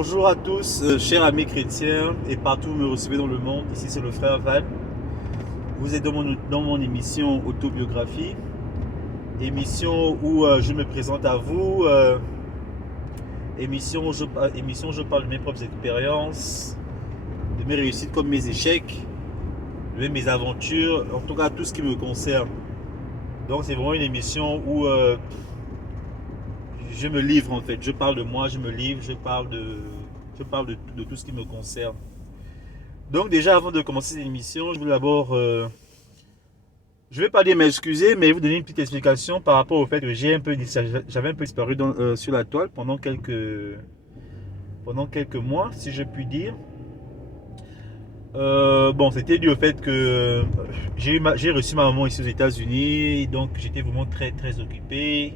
Bonjour à tous, chers amis chrétiens et partout où vous me recevez dans le monde. Ici c'est le frère Val. Vous êtes dans mon émission autobiographie, émission où je me présente à vous, émission où je parle de mes propres expériences, de mes réussites comme mes échecs, de mes aventures, en tout cas tout ce qui me concerne. Donc c'est vraiment une émission où je me livre en fait, je parle de moi, je me livre, je parle de tout ce qui me concerne. Donc déjà avant de commencer cette émission, je voulais d'abord, je ne vais pas dire m'excuser, mais vous donner une petite explication par rapport au fait que j'avais un peu disparu sur la toile pendant quelques mois, si je puis dire. Bon, c'était dû au fait que j'ai reçu ma maman ici aux États-Unis, donc j'étais vraiment très très occupé.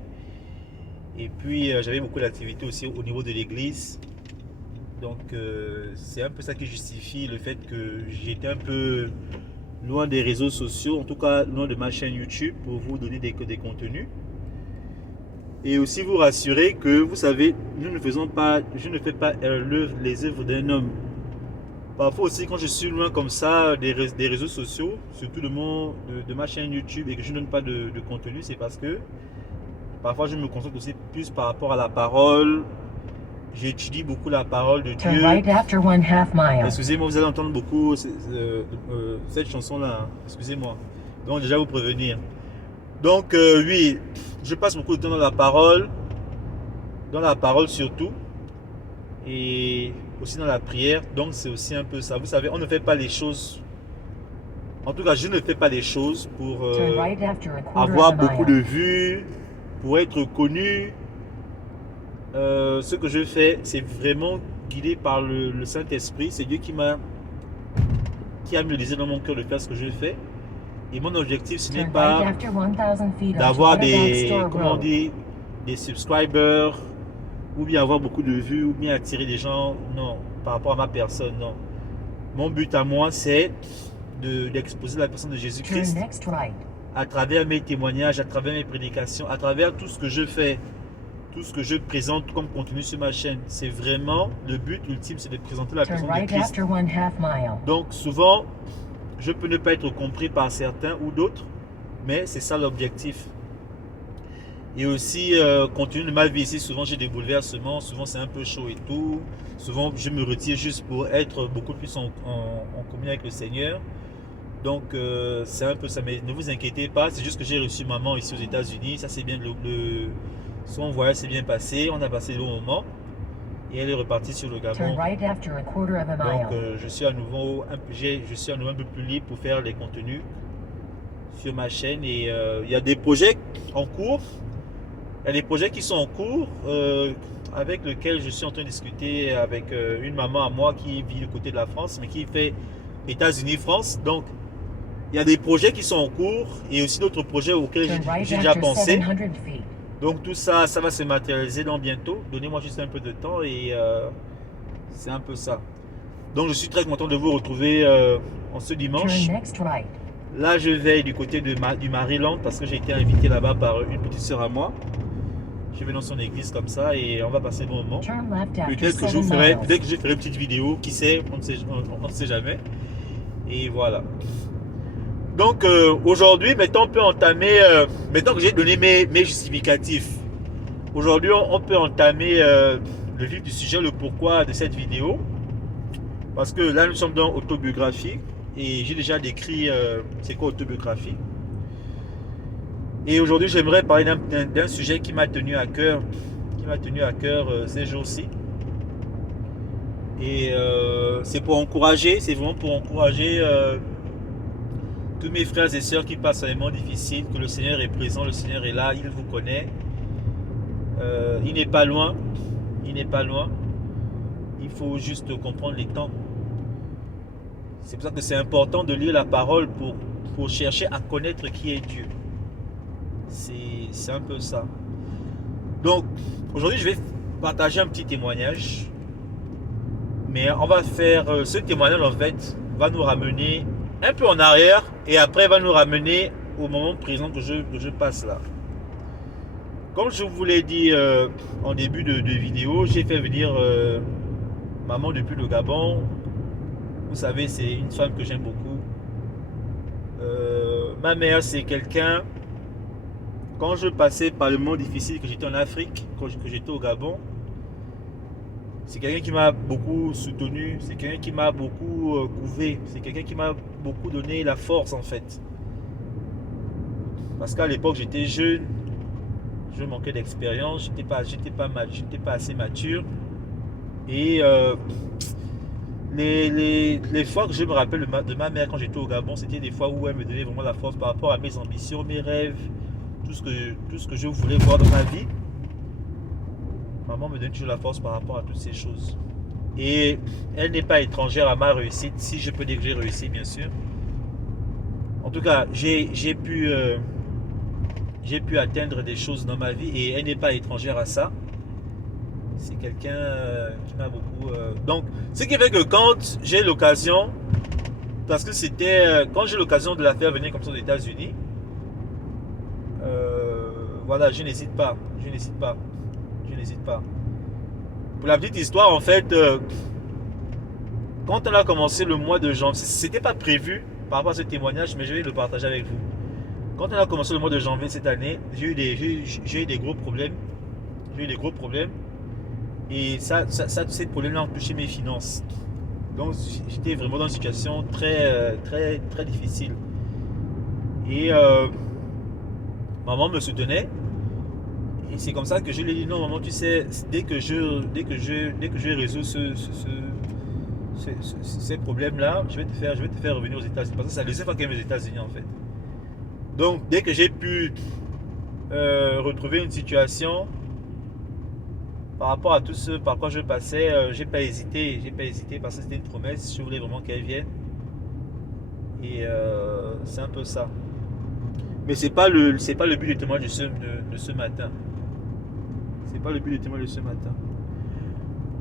Et puis j'avais beaucoup d'activités aussi au niveau de l'église. Donc c'est un peu ça qui justifie le fait que j'étais un peu loin des réseaux sociaux, en tout cas loin de ma chaîne YouTube pour vous donner des contenus. Et aussi vous rassurer que vous savez, je ne fais pas les œuvres d'un homme. Parfois aussi quand je suis loin comme ça des réseaux sociaux, surtout de ma chaîne YouTube et que je ne donne pas de contenu, c'est parce que parfois je me concentre aussi plus par rapport à la parole. J'étudie beaucoup la parole de Dieu. Excusez-moi, vous allez entendre beaucoup cette chanson-là. Excusez-moi. Donc déjà vous prévenir. Donc oui, je passe beaucoup de temps dans la parole surtout, et aussi dans la prière. Donc c'est aussi un peu ça. Vous savez, on ne fait pas les choses. En tout cas, je ne fais pas les choses pour avoir beaucoup de vues, pour être connu. Ce que je fais, c'est vraiment guidé par le Saint-Esprit. C'est Dieu qui a mis le désir dans mon cœur de faire ce que je fais. Et mon objectif, ce n'est pas d'avoir des subscribers, ou bien avoir beaucoup de vues, ou bien attirer des gens, non, par rapport à ma personne, non. Mon but à moi, c'est d'exposer la personne de Jésus-Christ à travers mes témoignages, à travers mes prédications, à travers tout ce que je fais. Tout ce que je présente comme contenu sur ma chaîne, c'est vraiment le but ultime, c'est de présenter la personne de Christ. Donc souvent, je peux ne pas être compris par certains ou d'autres, mais c'est ça l'objectif. Et aussi, compte tenu de ma vie ici, souvent j'ai des bouleversements, souvent c'est un peu chaud et tout. Souvent je me retire juste pour être beaucoup plus en communion avec le Seigneur. Donc c'est un peu ça, mais ne vous inquiétez pas, c'est juste que j'ai reçu maman ici aux États-Unis, ça c'est bien son voyage s'est bien passé, on a passé de bons moments et elle est repartie sur le Gabon. Donc je suis à nouveau un peu plus libre pour faire les contenus sur ma chaîne, et il y a des projets en cours. Il y a des projets qui sont en cours avec lesquels je suis en train de discuter avec une maman à moi qui vit du côté de la France, mais qui fait États-Unis-France. Donc il y a des projets qui sont en cours et aussi d'autres projets auxquels j'ai déjà pensé. Donc tout ça, ça va se matérialiser dans bientôt. Donnez-moi juste un peu de temps et c'est un peu ça. Donc je suis très content de vous retrouver en ce dimanche. Là je vais du côté du Maryland parce que j'ai été invité là-bas par une petite soeur à moi. Je vais dans son église comme ça et on va passer un bon moment. Peut-être que je ferai une petite vidéo, qui sait, on ne sait jamais. Et voilà. Donc aujourd'hui, maintenant que j'ai donné mes justificatifs, aujourd'hui on peut entamer le vif du sujet, le pourquoi de cette vidéo. Parce que là nous sommes dans autobiographie et j'ai déjà décrit c'est quoi autobiographie. Et aujourd'hui j'aimerais parler d'un sujet qui m'a tenu à cœur, ces jours-ci. Et c'est vraiment pour encourager tous mes frères et sœurs qui passent un moment difficile, que le Seigneur est présent, le Seigneur est là, il vous connaît. Il n'est pas loin. Il faut juste comprendre les temps. C'est pour ça que c'est important de lire la parole pour chercher à connaître qui est Dieu. C'est un peu ça. Donc, aujourd'hui, je vais partager un petit témoignage. Mais on va faire ce témoignage, en fait, va nous ramener un peu en arrière et après va nous ramener au moment présent que je passe là. Comme je vous l'ai dit en début de vidéo, j'ai fait venir maman depuis le Gabon. Vous savez, c'est une femme que j'aime beaucoup. Ma mère, c'est quelqu'un, quand je passais par le moment difficile, que j'étais en Afrique, que j'étais au Gabon, c'est quelqu'un qui m'a beaucoup soutenu, c'est quelqu'un qui m'a beaucoup couvé, c'est quelqu'un qui m'a beaucoup donné la force en fait. Parce qu'à l'époque, j'étais jeune, je manquais d'expérience, j'étais pas assez mature. Et les fois que je me rappelle de ma mère quand j'étais au Gabon, c'était des fois où elle me donnait vraiment la force par rapport à mes ambitions, mes rêves, tout ce que je voulais voir dans ma vie. Maman me donne toujours la force par rapport à toutes ces choses. Et elle n'est pas étrangère à ma réussite, si je peux dire que j'ai réussi, bien sûr. En tout cas, j'ai pu atteindre des choses dans ma vie et elle n'est pas étrangère à ça. C'est quelqu'un qui m'a beaucoup... Donc, ce qui fait que quand j'ai l'occasion, parce que c'était... quand j'ai l'occasion de la faire venir comme ça aux États-Unis, voilà, je n'hésite pas. Je n'hésite pas. Je n'hésite pas. Pour la petite histoire, en fait, quand on a commencé le mois de janvier, c'était pas prévu par rapport à ce témoignage, mais je vais le partager avec vous. Quand on a commencé le mois de janvier cette année, j'ai eu des gros problèmes. J'ai eu des gros problèmes. Et tous ces problèmes-là ont touché mes finances. Donc j'étais vraiment dans une situation très difficile. Et maman me soutenait. Et c'est comme ça que je lui ai dit non maman, tu sais, dès que je résous ces problèmes-là, je vais te faire revenir aux États-Unis. Parce que c'est la deuxième fois qu'elle est aux États-Unis en fait. Donc dès que j'ai pu retrouver une situation par rapport à tout ce par quoi je passais, j'ai pas hésité parce que c'était une promesse, je voulais vraiment qu'elle vienne. Et c'est un peu ça. Mais c'est pas le but du témoignage de ce matin. C'est pas le but du témoignage de ce matin.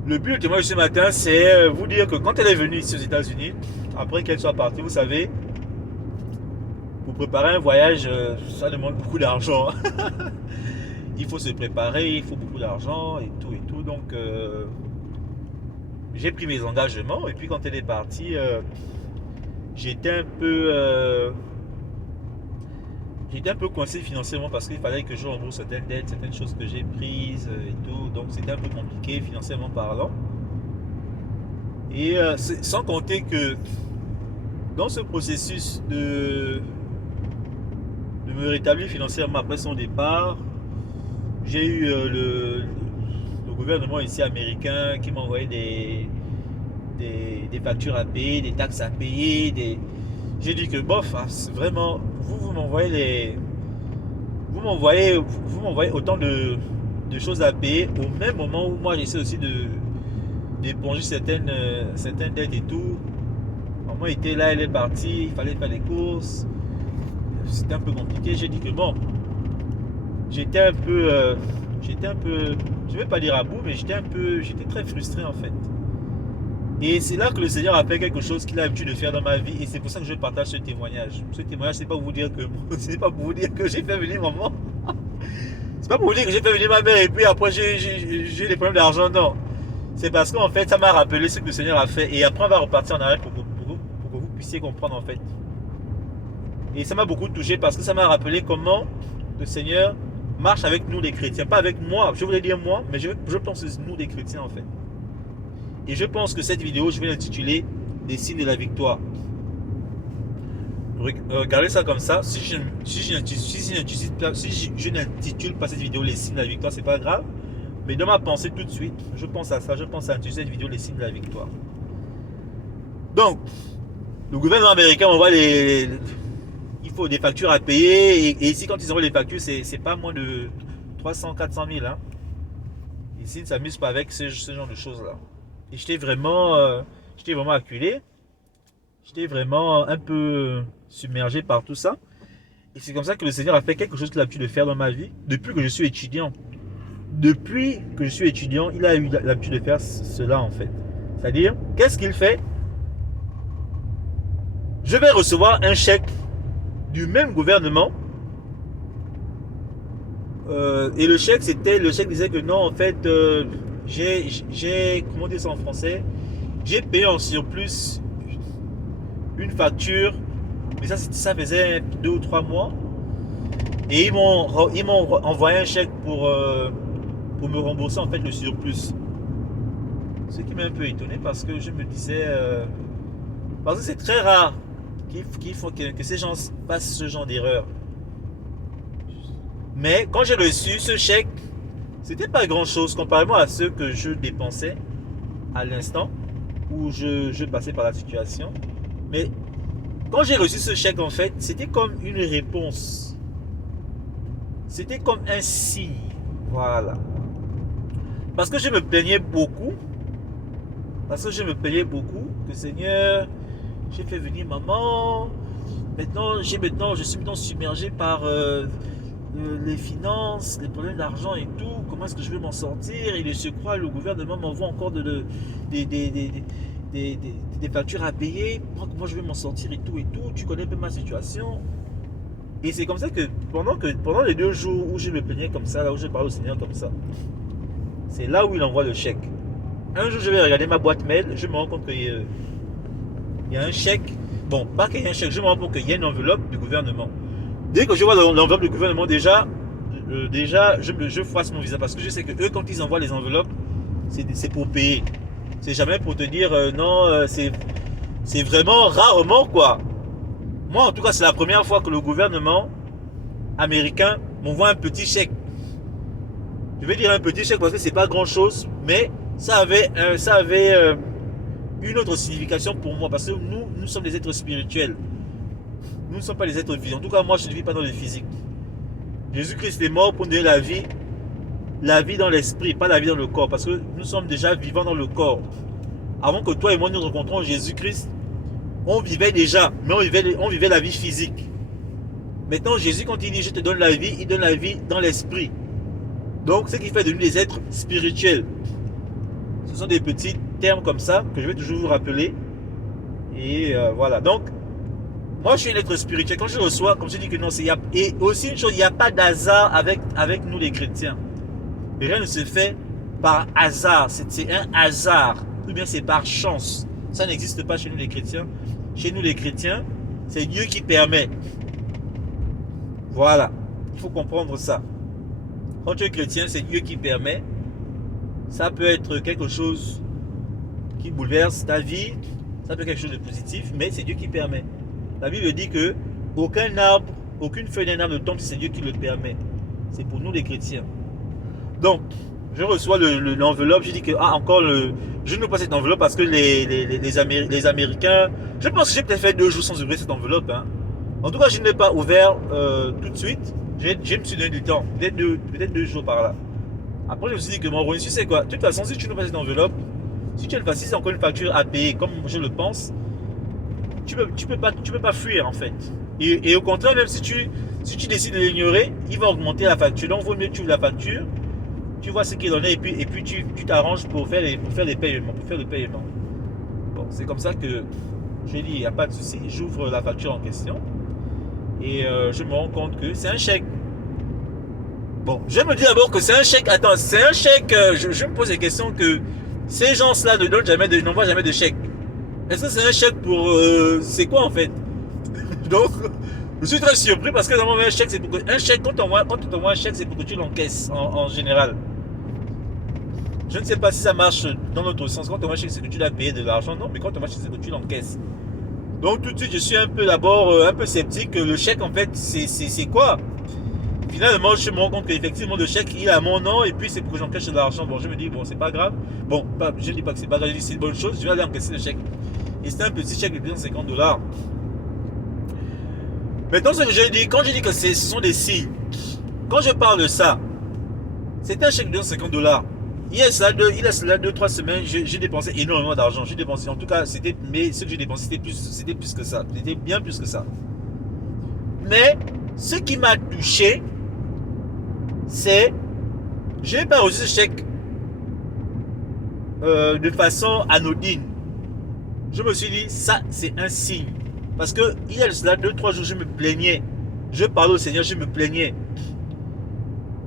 Le but du témoignage de ce matin, c'est vous dire que quand elle est venue ici aux États-Unis, après qu'elle soit partie, vous savez, pour préparer un voyage, ça demande beaucoup d'argent. Il faut se préparer, il faut beaucoup d'argent et tout et tout. Donc, j'ai pris mes engagements et puis quand elle est partie, j'étais un peu coincé financièrement parce qu'il fallait que je rembourse certaines dettes, certaines choses que j'ai prises et tout. Donc, c'était un peu compliqué financièrement parlant. Et sans compter que dans ce processus de me rétablir financièrement après son départ, j'ai eu le gouvernement ici américain qui m'a envoyé des factures à payer, des taxes à payer. J'ai dit que bof, vraiment, vous m'envoyez autant de choses à payer au même moment où moi j'essaie aussi d'éponger certaines dettes et tout. Maman était là, elle est partie, il fallait faire les courses. C'était un peu compliqué. J'ai dit que bon, j'étais un peu, je vais pas dire à bout, mais j'étais très frustré en fait. Et c'est là que le Seigneur a fait quelque chose qu'il a l'habitude de faire dans ma vie, et c'est pour ça que je partage ce témoignage. Ce témoignage, c'est pas pour vous dire que, c'est pas pour vous dire que j'ai fait venir maman. C'est pas pour vous dire que j'ai fait venir ma mère et puis après j'ai des problèmes d'argent, non. C'est parce qu'en fait, ça m'a rappelé ce que le Seigneur a fait, et après on va repartir en arrière pour que vous puissiez comprendre en fait. Et ça m'a beaucoup touché parce que ça m'a rappelé comment le Seigneur marche avec nous les chrétiens. Pas avec moi, je voulais dire moi, mais je pense que nous les chrétiens en fait. Et je pense que cette vidéo, je vais l'intituler des signes de la victoire. Regardez ça comme ça. Si je n'intitule pas cette vidéo les signes de la victoire, c'est pas grave. Mais dans ma pensée tout de suite, je pense à ça. Je pense à intituler cette vidéo les signes de la victoire. Donc, le gouvernement américain envoie il faut des factures à payer. Et ici, quand ils envoient les factures, c'est pas moins de 300, 400 000. Hein. Ici, ils ne s'amusent pas avec ce genre de choses-là. Et j'étais vraiment acculé. J'étais vraiment un peu submergé par tout ça. Et c'est comme ça que le Seigneur a fait quelque chose qu'il a l'habitude de faire dans ma vie depuis que je suis étudiant. Depuis que je suis étudiant, il a eu l'habitude de faire cela en fait. C'est-à-dire, qu'est-ce qu'il fait? Je vais recevoir un chèque du même gouvernement. Et le chèque disait que non, en fait, comment dire ça en français? J'ai payé en surplus une facture, mais ça faisait 2 ou 3 mois. Et ils m'ont envoyé un chèque pour me rembourser en fait le surplus. Ce qui m'a un peu étonné parce que je me disais... parce que c'est très rare que ces gens fassent ce genre d'erreur. Mais quand j'ai reçu ce chèque, c'était pas grand chose comparément à ceux que je dépensais à l'instant où je passais par la situation. Mais quand j'ai reçu ce chèque, en fait, c'était comme une réponse. C'était comme un signe. Voilà. Parce que je me plaignais beaucoup. Que Seigneur, j'ai fait venir maman. Maintenant, je suis submergé par les finances, les problèmes d'argent et tout. Comment est-ce que je vais m'en sortir? Et je crois le gouvernement m'envoie encore des factures à payer. Comment je vais m'en sortir et tout et tout. Tu connais un peu ma situation. Et c'est comme ça que pendant les 2 jours où je me plaignais comme ça, là où je parlais au Seigneur comme ça, c'est là où il envoie le chèque. Un jour, je vais regarder ma boîte mail, je me rends compte qu'il y a un chèque. Bon, pas qu'il y a un chèque, je me rends compte qu'il y a une enveloppe du gouvernement. Dès que je vois l'enveloppe du gouvernement, déjà je froisse mon visage parce que je sais que eux, quand ils envoient les enveloppes, c'est pour payer. C'est jamais pour te dire non, c'est vraiment rarement quoi. Moi, en tout cas, c'est la première fois que le gouvernement américain m'envoie un petit chèque. Je vais dire un petit chèque parce que c'est pas grand chose, mais ça avait une autre signification pour moi parce que nous sommes des êtres spirituels. Nous ne sommes pas des êtres physiques. En tout cas, moi, je ne vis pas dans le physique. Jésus-Christ est mort pour nous donner la vie dans l'esprit, pas la vie dans le corps, parce que nous sommes déjà vivants dans le corps. Avant que toi et moi nous rencontrons Jésus-Christ, on vivait déjà, mais on vivait la vie physique. Maintenant, Jésus, quand il dit je te donne la vie, il donne la vie dans l'esprit. Donc, ce qui fait de nous des êtres spirituels. Ce sont des petits termes comme ça que je vais toujours vous rappeler. Et voilà. Donc, moi, je suis un être spirituel. Quand je reçois, comme je dis que non, et aussi une chose, il n'y a pas d'hasard avec nous les chrétiens. Rien ne se fait par hasard. C'est un hasard. Ou bien c'est par chance. Ça n'existe pas chez nous les chrétiens. Chez nous les chrétiens, c'est Dieu qui permet. Voilà. Il faut comprendre ça. Quand tu es chrétien, c'est Dieu qui permet. Ça peut être quelque chose qui bouleverse ta vie. Ça peut être quelque chose de positif, mais c'est Dieu qui permet. La Bible dit que aucun arbre, aucune feuille d'un arbre ne tombe si c'est Dieu qui le permet. C'est pour nous les chrétiens. Donc, je reçois l'enveloppe. Je dis que je ne veux pas cette enveloppe parce que les Américains, je pense que j'ai peut-être fait 2 jours sans ouvrir cette enveloppe. Hein. En tout cas, je ne l'ai pas ouvert tout de suite. Je me suis donné du temps, peut-être 2 jours par là. Après, je me suis dit que mon reçu, c'est quoi? De toute façon, si tu ne veux pas cette enveloppe, si c'est encore une facture à payer, comme je le pense, tu peux pas fuir en fait. Et au contraire, même si tu décides de l'ignorer, il va augmenter la facture. Donc, il vaut mieux que tu ouvres la facture, tu vois ce qui est donné et puis tu t'arranges pour faire les paiements, Bon, c'est comme ça que j'ai dit, il n'y a pas de souci. J'ouvre la facture en question et je me rends compte que c'est un chèque. Bon, je me dis d'abord que c'est un chèque. Attends, c'est un chèque. Je me pose la question que ces gens-là n'envoient jamais de chèque. Est-ce que c'est un chèque pour... c'est quoi en fait? Donc, je suis très surpris parce que normalement un chèque, c'est pour que... Un chèque, quand tu envoies un chèque, c'est pour que tu l'encaisses en général. Je ne sais pas si ça marche dans l'autre sens. Quand tu envoies un chèque, c'est que tu dois payer de l'argent. Non, mais quand tu envoies un chèque, c'est que tu l'encaisses. Donc tout de suite, je suis un peu sceptique. Le chèque, en fait, c'est quoi? Finalement, je me rends compte qu'effectivement, le chèque, il a mon nom et puis c'est pour que j'encaisse de l'argent. Bon, je me dis, bon, c'est pas grave. Bon, je ne dis pas que c'est pas grave, je dis c'est une bonne chose. Je vais aller encaisser le chèque. Et c'était un petit chèque de $250. Maintenant, ce que je dis, quand je dis que ce sont des signes, quand je parle de ça, c'était un chèque de $250. Il y a cela 2-3 semaines, j'ai dépensé énormément d'argent. J'ai dépensé, en tout cas, mais ce que j'ai dépensé, c'était plus que ça. C'était bien plus que ça. Mais ce qui m'a touché, c'est je n'ai pas reçu ce chèque de façon anodine. Je me suis dit, ça c'est un signe. Parce que il y a cela 2-3 jours, je me plaignais. Je parlais au Seigneur, je me plaignais.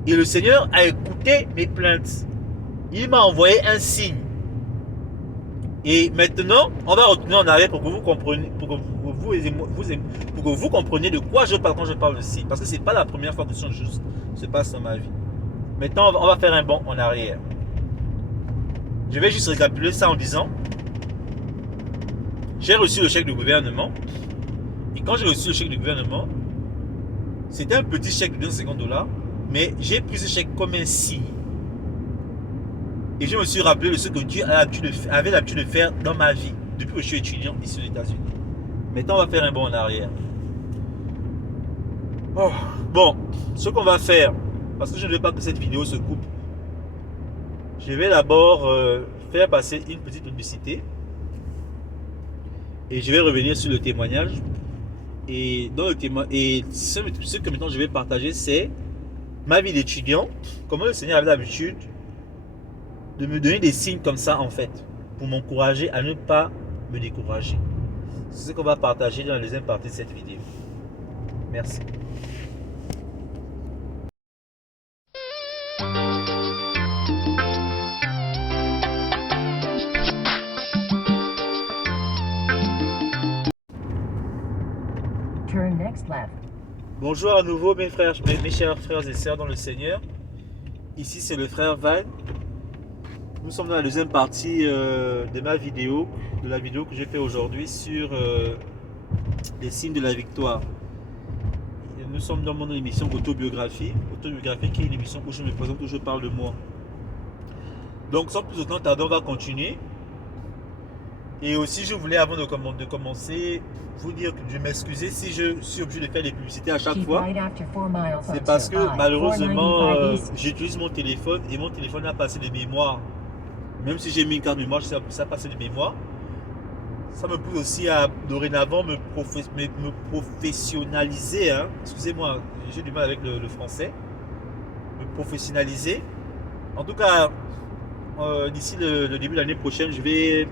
Et le Seigneur a écouté mes plaintes. Il m'a envoyé un signe. Et maintenant, on va retourner en arrière pour que vous compreniez, pour que vous compreniez de quoi je parle quand je parle de signe. Parce que c'est pas la première fois que ce chose se passe dans ma vie. Maintenant, on va faire un bond en arrière. Je vais juste récapituler ça en disant, j'ai reçu le chèque du gouvernement. Et quand j'ai reçu le chèque du gouvernement, c'était un petit chèque de 250 $, mais j'ai pris ce chèque comme un signe. Et je me suis rappelé de ce que Dieu avait l'habitude de faire dans ma vie depuis que je suis étudiant ici aux États-Unis. Maintenant, on va faire un bond en arrière. Oh. Bon, ce qu'on va faire, parce que je ne veux pas que cette vidéo se coupe, je vais d'abord faire passer une petite publicité. Et je vais revenir sur le témoignage. Et dans le témoignage, ce que maintenant je vais partager, c'est ma vie d'étudiant. Comment le Seigneur avait l'habitude de me donner des signes comme ça, en fait, pour m'encourager à ne pas me décourager. C'est ce qu'on va partager dans la deuxième partie de cette vidéo. Merci. Turn next left. Bonjour à nouveau mes chers frères et sœurs dans le Seigneur. Ici c'est le frère Van. Nous sommes dans la deuxième partie de ma vidéo, de la vidéo que j'ai fait aujourd'hui sur les signes de la victoire. Et nous sommes dans mon émission autobiographie qui est une émission où je me présente, où je parle de moi. Donc sans plus autant tarder, on va continuer. Et aussi je voulais avant de commencer vous dire que je m'excusais si je suis obligé de faire des publicités à chaque fois. C'est parce que malheureusement j'utilise mon téléphone et mon téléphone a passé de mémoire. Même si j'ai mis une carte mémoire, ça a passé de mémoire. Ça me pousse aussi à dorénavant me professionnaliser. Hein. Excusez-moi, j'ai du mal avec le français. Me professionnaliser. En tout cas, d'ici le début de l'année prochaine, je vais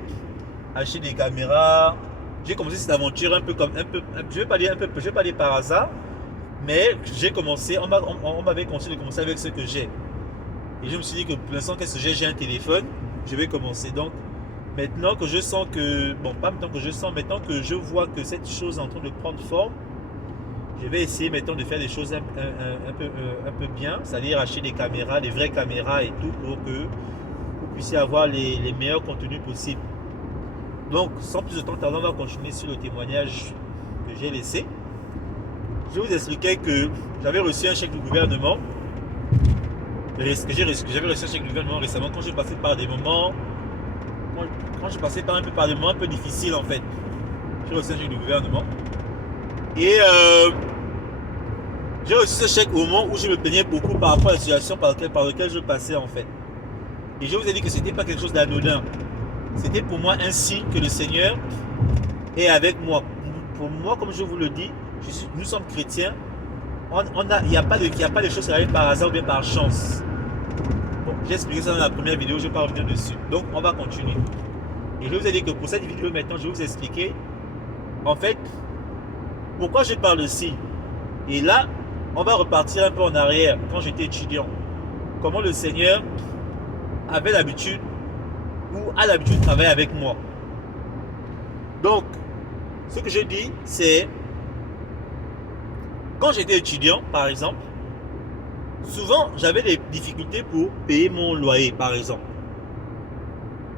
acheter des caméras. J'ai commencé cette aventure je vais pas dire par hasard, mais j'ai commencé, on m'avait conseillé de commencer avec ce que j'ai. Et je me suis dit que pour l'instant, qu'est-ce que j'ai un téléphone, je vais commencer. Donc, maintenant que je sens que, bon, pas maintenant que je sens, maintenant que je vois que cette chose est en train de prendre forme, je vais essayer maintenant de faire des choses un peu bien, c'est-à-dire acheter des caméras, des vraies caméras et tout, pour que vous puissiez avoir les meilleurs contenus possibles. Donc, sans plus de temps tarder, on va continuer sur le témoignage que j'ai laissé. Je vais vous expliquer que j'avais reçu un chèque du gouvernement. J'avais reçu un chèque du gouvernement récemment quand je passais par des moments, par des moments un peu difficiles en fait. J'ai reçu un chèque du gouvernement. Et j'ai reçu ce chèque au moment où je me plaignais beaucoup par rapport à la situation par laquelle je passais en fait. Et je vous ai dit que ce n'était pas quelque chose d'anodin. C'était pour moi un signe que le Seigneur est avec moi. Pour moi, comme je vous le dis, nous sommes chrétiens. Il n'y a pas de choses qui arrivent par hasard ou bien par chance. Bon, j'ai expliqué ça dans la première vidéo, je ne vais pas revenir dessus. Donc, on va continuer. Et je vous ai dit que pour cette vidéo maintenant, je vais vous expliquer en fait pourquoi je parle de signes. Et là, on va repartir un peu en arrière quand j'étais étudiant. Comment le Seigneur avait l'habitude ou a l'habitude de travailler avec moi. Donc, ce que je dis, c'est quand j'étais étudiant, par exemple, souvent j'avais des difficultés pour payer mon loyer, par exemple.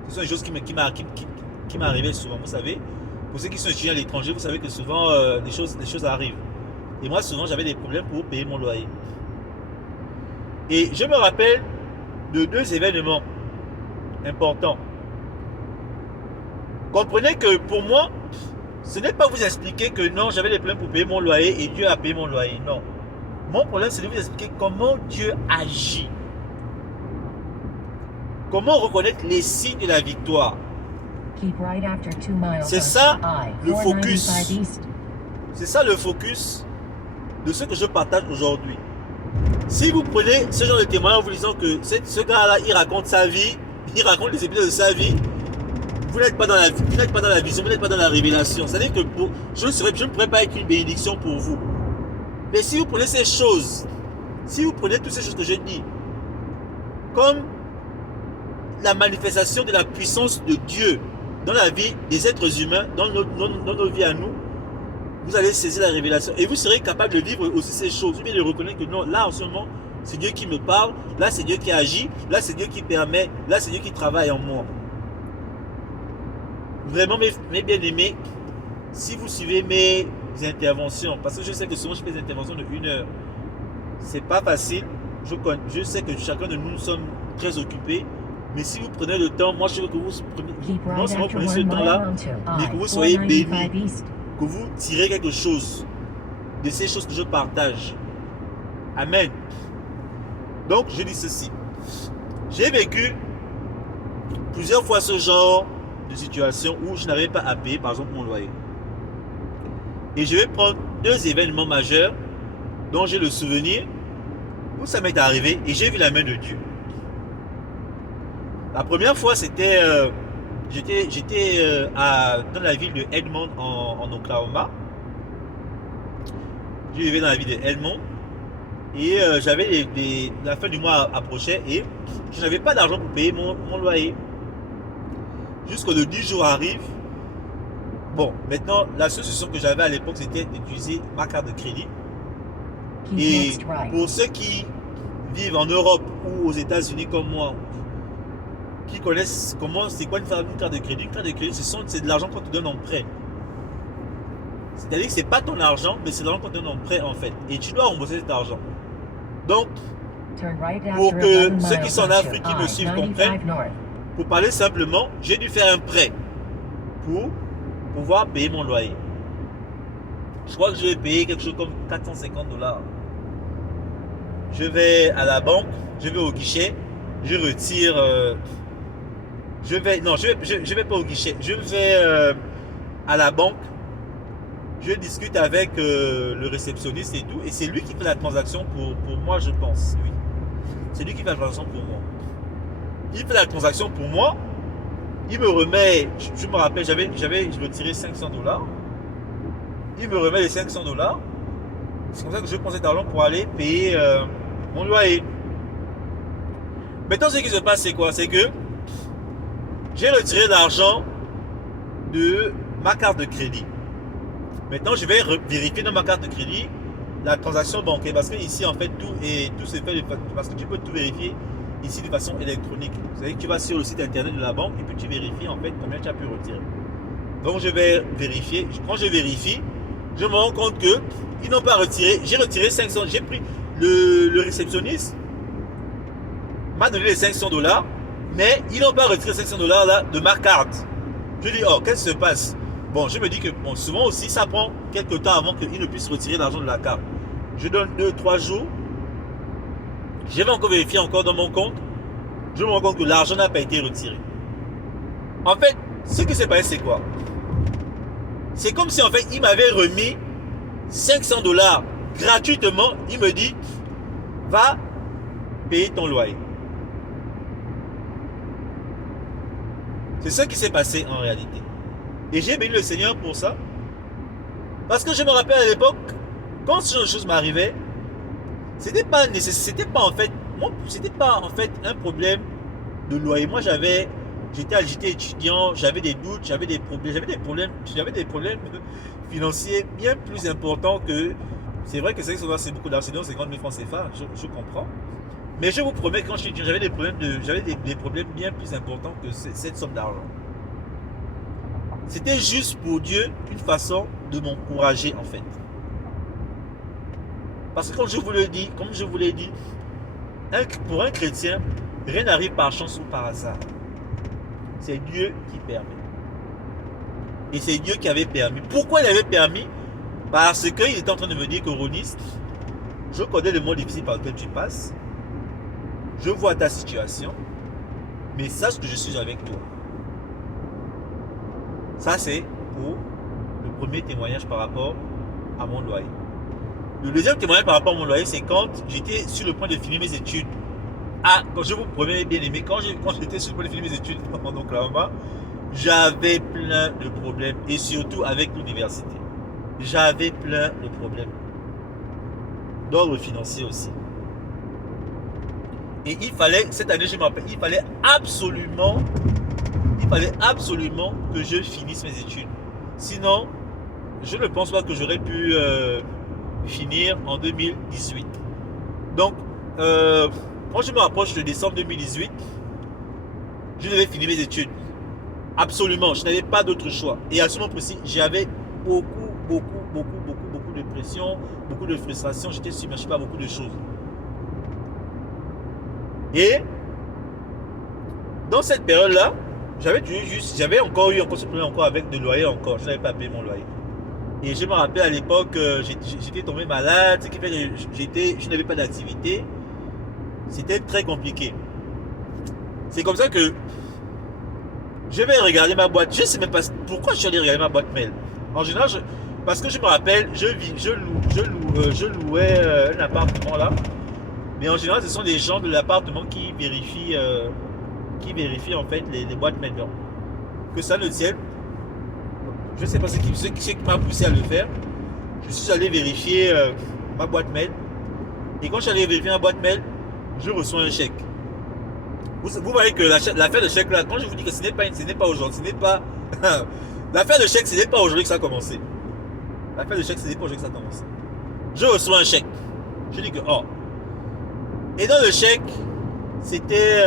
Ce sont des choses qui m'arrivaient souvent. Vous savez, pour ceux qui sont étudiants à l'étranger, vous savez que souvent des choses arrivent. Et moi, souvent, j'avais des problèmes pour payer mon loyer. Et je me rappelle de 2 événements important. Comprenez que pour moi, ce n'est pas vous expliquer que non, j'avais des problèmes pour payer mon loyer et Dieu a payé mon loyer. Non. Mon problème, c'est de vous expliquer comment Dieu agit. Comment reconnaître les signes de la victoire. C'est ça le focus. C'est ça le focus de ce que je partage aujourd'hui. Si vous prenez ce genre de témoignage en vous disant que ce gars-là, il raconte sa vie, il raconte les épisodes de sa vie, vous n'êtes pas dans la vision, vous n'êtes pas dans la révélation. C'est-à-dire que je ne pourrais pas être une bénédiction pour vous. Mais si vous prenez ces choses, si vous prenez toutes ces choses que je dis, comme la manifestation de la puissance de Dieu dans la vie des êtres humains, dans nos vies à nous, vous allez saisir la révélation et vous serez capable de vivre aussi ces choses. Vous bien de reconnaître que non, là en ce moment, c'est Dieu qui me parle, là c'est Dieu qui agit, là c'est Dieu qui permet, là c'est Dieu qui travaille en moi. Vraiment, mes bien-aimés, si vous suivez mes interventions, parce que je sais que souvent je fais des interventions de 1 heure, c'est pas facile. Je sais que chacun de nous sommes très occupés, mais si vous prenez le temps, moi je veux que vous non seulement preniez ce temps-là, mais que vous soyez bénis, que vous tirez quelque chose de ces choses que je partage. Amen. Donc je dis ceci. J'ai vécu plusieurs fois ce genre de situation où je n'avais pas à payer par exemple mon loyer. Et je vais prendre 2 événements majeurs dont j'ai le souvenir où ça m'est arrivé et j'ai vu la main de Dieu. La première fois c'était j'étais dans la ville de Edmond en Oklahoma. Je vivais dans la ville de Edmond et j'avais la fin du mois approchait et je n'avais pas d'argent pour payer mon loyer. Jusqu'au 10 jours arrive. Bon, maintenant, la seule solution que j'avais à l'époque, c'était d'utiliser ma carte de crédit. Et pour ceux qui vivent en Europe ou aux États-Unis comme moi, qui connaissent c'est quoi une carte de crédit. Une carte de crédit, c'est de l'argent qu'on te donne en prêt. C'est-à-dire que ce n'est pas ton argent, mais c'est de l'argent qu'on te donne en prêt en fait. Et tu dois rembourser cet argent. Donc, pour que ceux qui sont en Afrique, qui me suivent, comprennent, pour parler simplement, j'ai dû faire un prêt pour pouvoir payer mon loyer. Je crois que je vais payer quelque chose comme $450. Je vais à la banque, je vais au guichet, je retire. Je vais pas au guichet. Je vais à la banque, je discute avec le réceptionniste et tout, et c'est lui qui fait la transaction pour moi, je pense. Oui. C'est lui qui fait la transaction pour moi. Il fait la transaction pour moi. Il me remet, je me rappelle, j'avais retiré $500. Il me remet les $500. C'est comme ça que je prends cet argent pour aller payer mon loyer. Maintenant, ce qui se passe, c'est quoi? C'est que j'ai retiré l'argent de ma carte de crédit. Maintenant, je vais vérifier dans ma carte de crédit la transaction bancaire. Parce que ici, en fait, tout se fait parce que tu peux tout vérifier ici de façon électronique. C'est-à-dire que tu vas sur le site internet de la banque et puis tu vérifies en fait combien tu as pu retirer. Donc je vais vérifier. Quand je vérifie, je me rends compte que ils n'ont pas retiré. J'ai retiré 500. J'ai pris le réceptionniste m'a donné les $500, mais ils n'ont pas retiré $500 là de ma carte. Je dis oh, qu'est-ce qui se passe? Bon, je me dis que bon, souvent aussi ça prend quelques temps avant qu'ils ne puissent retirer l'argent de la carte. Je donne 2-3 jours. Je vais encore vérifier encore dans mon compte. Je me rends compte que l'argent n'a pas été retiré. En fait, ce qui s'est passé, c'est quoi? C'est comme si en fait, il m'avait remis $500 gratuitement. Il me dit, va payer ton loyer. C'est ce qui s'est passé en réalité. Et j'ai béni le Seigneur pour ça. Parce que je me rappelle à l'époque, quand ce genre de choses m'arrivait, c'était pas en fait un problème de loyer. Moi j'étais étudiant, j'avais des doutes, j'avais des problèmes financiers bien plus importants que. C'est vrai que c'est beaucoup d'argent, c'est 50 000 francs CFA, je comprends. Mais je vous promets que quand j'étais étudiant, j'avais des problèmes bien plus importants que cette somme d'argent. C'était juste pour Dieu une façon de m'encourager en fait. Parce que comme je vous l'ai dit, pour un chrétien, rien n'arrive par chance ou par hasard. C'est Dieu qui permet. Et c'est Dieu qui avait permis. Pourquoi il avait permis? Parce qu'il était en train de me dire que Ronis, je connais le monde difficile par lequel tu passes. Je vois ta situation. Mais sache que je suis avec toi. Ça, c'est pour le premier témoignage par rapport à mon loyer. Le deuxième témoignage par rapport à mon loyer, c'est quand j'étais sur le point de finir mes études. Quand je vous promets, bien aimé, quand j'étais sur le point de finir mes études en Oklahoma, j'avais plein de problèmes. Et surtout avec l'université. J'avais plein de problèmes. D'ordre financier aussi. Et cette année, je me rappelle, il fallait absolument Il fallait absolument que je finisse mes études. Sinon, je ne pense pas que j'aurais pu finir en 2018. Donc, quand je me rapproche de décembre 2018, je devais finir mes études. Absolument, je n'avais pas d'autre choix. Et à ce moment précis, j'avais beaucoup de pression, beaucoup de frustration. J'étais submergé par beaucoup de choses. Et dans cette période-là, j'avais encore eu ce problème encore avec le loyer encore. Je n'avais pas payé mon loyer. Et je me rappelle à l'époque, j'étais tombé malade, ce qui fait que je n'avais pas d'activité. C'était très compliqué. C'est comme ça que je vais regarder ma boîte. Je ne sais même pas pourquoi je suis allé regarder ma boîte mail. En général, parce que je me rappelle, je louais un appartement là. Mais en général, ce sont des gens de l'appartement qui vérifient en fait les boîtes mail. Que ça ne tienne. Je ne sais pas ce qui m'a poussé à le faire. Je suis allé vérifier ma boîte mail. Et quand je suis allé vérifier ma boîte mail, je reçois un chèque. Vous voyez que l'affaire de chèque là, quand je vous dis que ce n'est pas aujourd'hui, l'affaire de chèque, ce n'est pas aujourd'hui que ça a commencé. L'affaire de chèque, ce n'est pas aujourd'hui que ça a commencé. Je reçois un chèque. Je dis que, oh. Et dans le chèque, c'était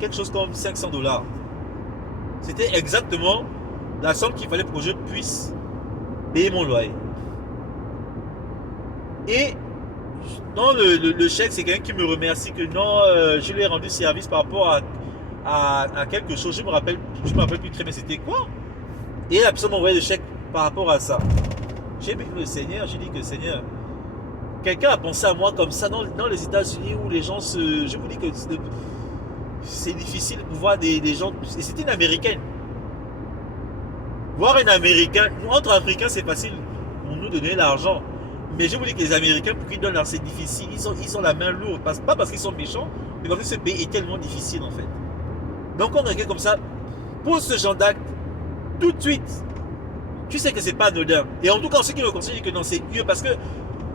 quelque chose comme $500. C'était exactement la somme qu'il fallait pour que je puisse payer mon loyer. Et dans le chèque, c'est quelqu'un qui me remercie que non, je lui ai rendu service par rapport à quelque chose. Je me rappelle plus très bien c'était quoi. Et la personne m'a envoyé le chèque par rapport à ça. J'ai béni le Seigneur, j'ai dit que Seigneur, quelqu'un a pensé à moi comme ça dans les États-Unis où les gens je vous dis que c'est difficile de voir des gens. Et c'était une Américaine. Voir une Américaine, entre Africains c'est facile pour nous donner l'argent. Mais je vous dis que les Américains, pour qu'ils donnent l'argent, c'est difficile. Ils ont la main lourde. Pas parce qu'ils sont méchants, mais parce que ce pays est tellement difficile en fait. Donc on regarde comme ça, pour ce genre d'acte, tout de suite, tu sais que c'est pas anodin. Et en tout cas, ceux qui me conseillent disent que non, c'est mieux parce que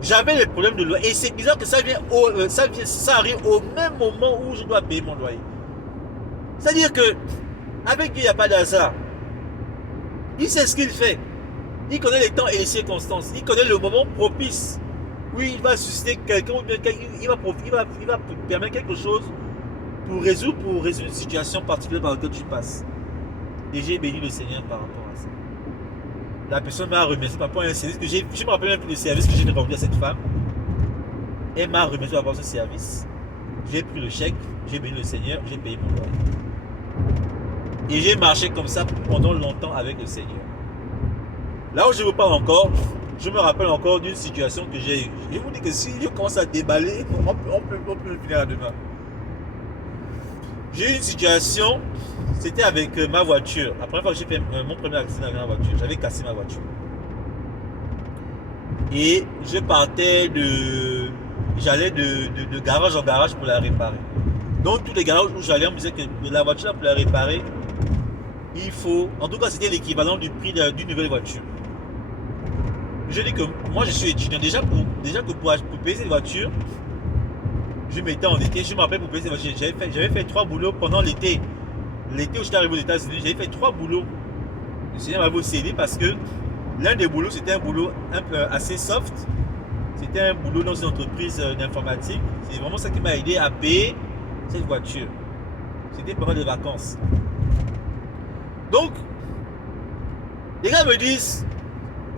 j'avais les problèmes de loyer. Et c'est bizarre que ça arrive au même moment où je dois payer mon loyer. C'est-à-dire que, avec Dieu, il n'y a pas d'hasard. Il sait ce qu'il fait. Il connaît les temps et les circonstances. Il connaît le moment propice où il va susciter quelqu'un ou bien il va permettre quelque chose pour résoudre une situation particulière par laquelle tu passes. Et j'ai béni le Seigneur par rapport à ça. La personne m'a remercié par rapport à un service que je me rappelle même plus du service que j'ai rendu à cette femme. Elle m'a remercié par rapport à ce service. J'ai pris le chèque, j'ai béni le Seigneur, j'ai payé mon loyer. Et j'ai marché comme ça pendant longtemps avec le Seigneur. Là où je vous parle encore, je me rappelle encore d'une situation que j'ai eue. Je vous dis que si je commence à déballer, on peut le finir à demain. J'ai eu une situation, c'était avec ma voiture. La première fois que j'ai fait mon premier accident avec ma voiture, j'avais cassé ma voiture. Et je partais j'allais de garage en garage pour la réparer. Donc tous les garages où j'allais, on me disait que la voiture pour la réparer, il faut, en tout cas c'était l'équivalent du prix d'une nouvelle voiture. Je dis que moi je suis étudiant, déjà que pour payer cette voiture, je m'étais endetté. Je me rappelle pour payer cette voiture, j'avais fait 3 boulots pendant l'été. L'été où j'étais arrivé aux États-Unis, j'avais fait 3 boulots. Le Seigneur m'avait aussi aidé parce que l'un des boulots, c'était un boulot un peu assez soft. C'était un boulot dans une entreprise d'informatique. C'est vraiment ça qui m'a aidé à payer cette voiture. C'était pendant les vacances. Donc, les gars me disent,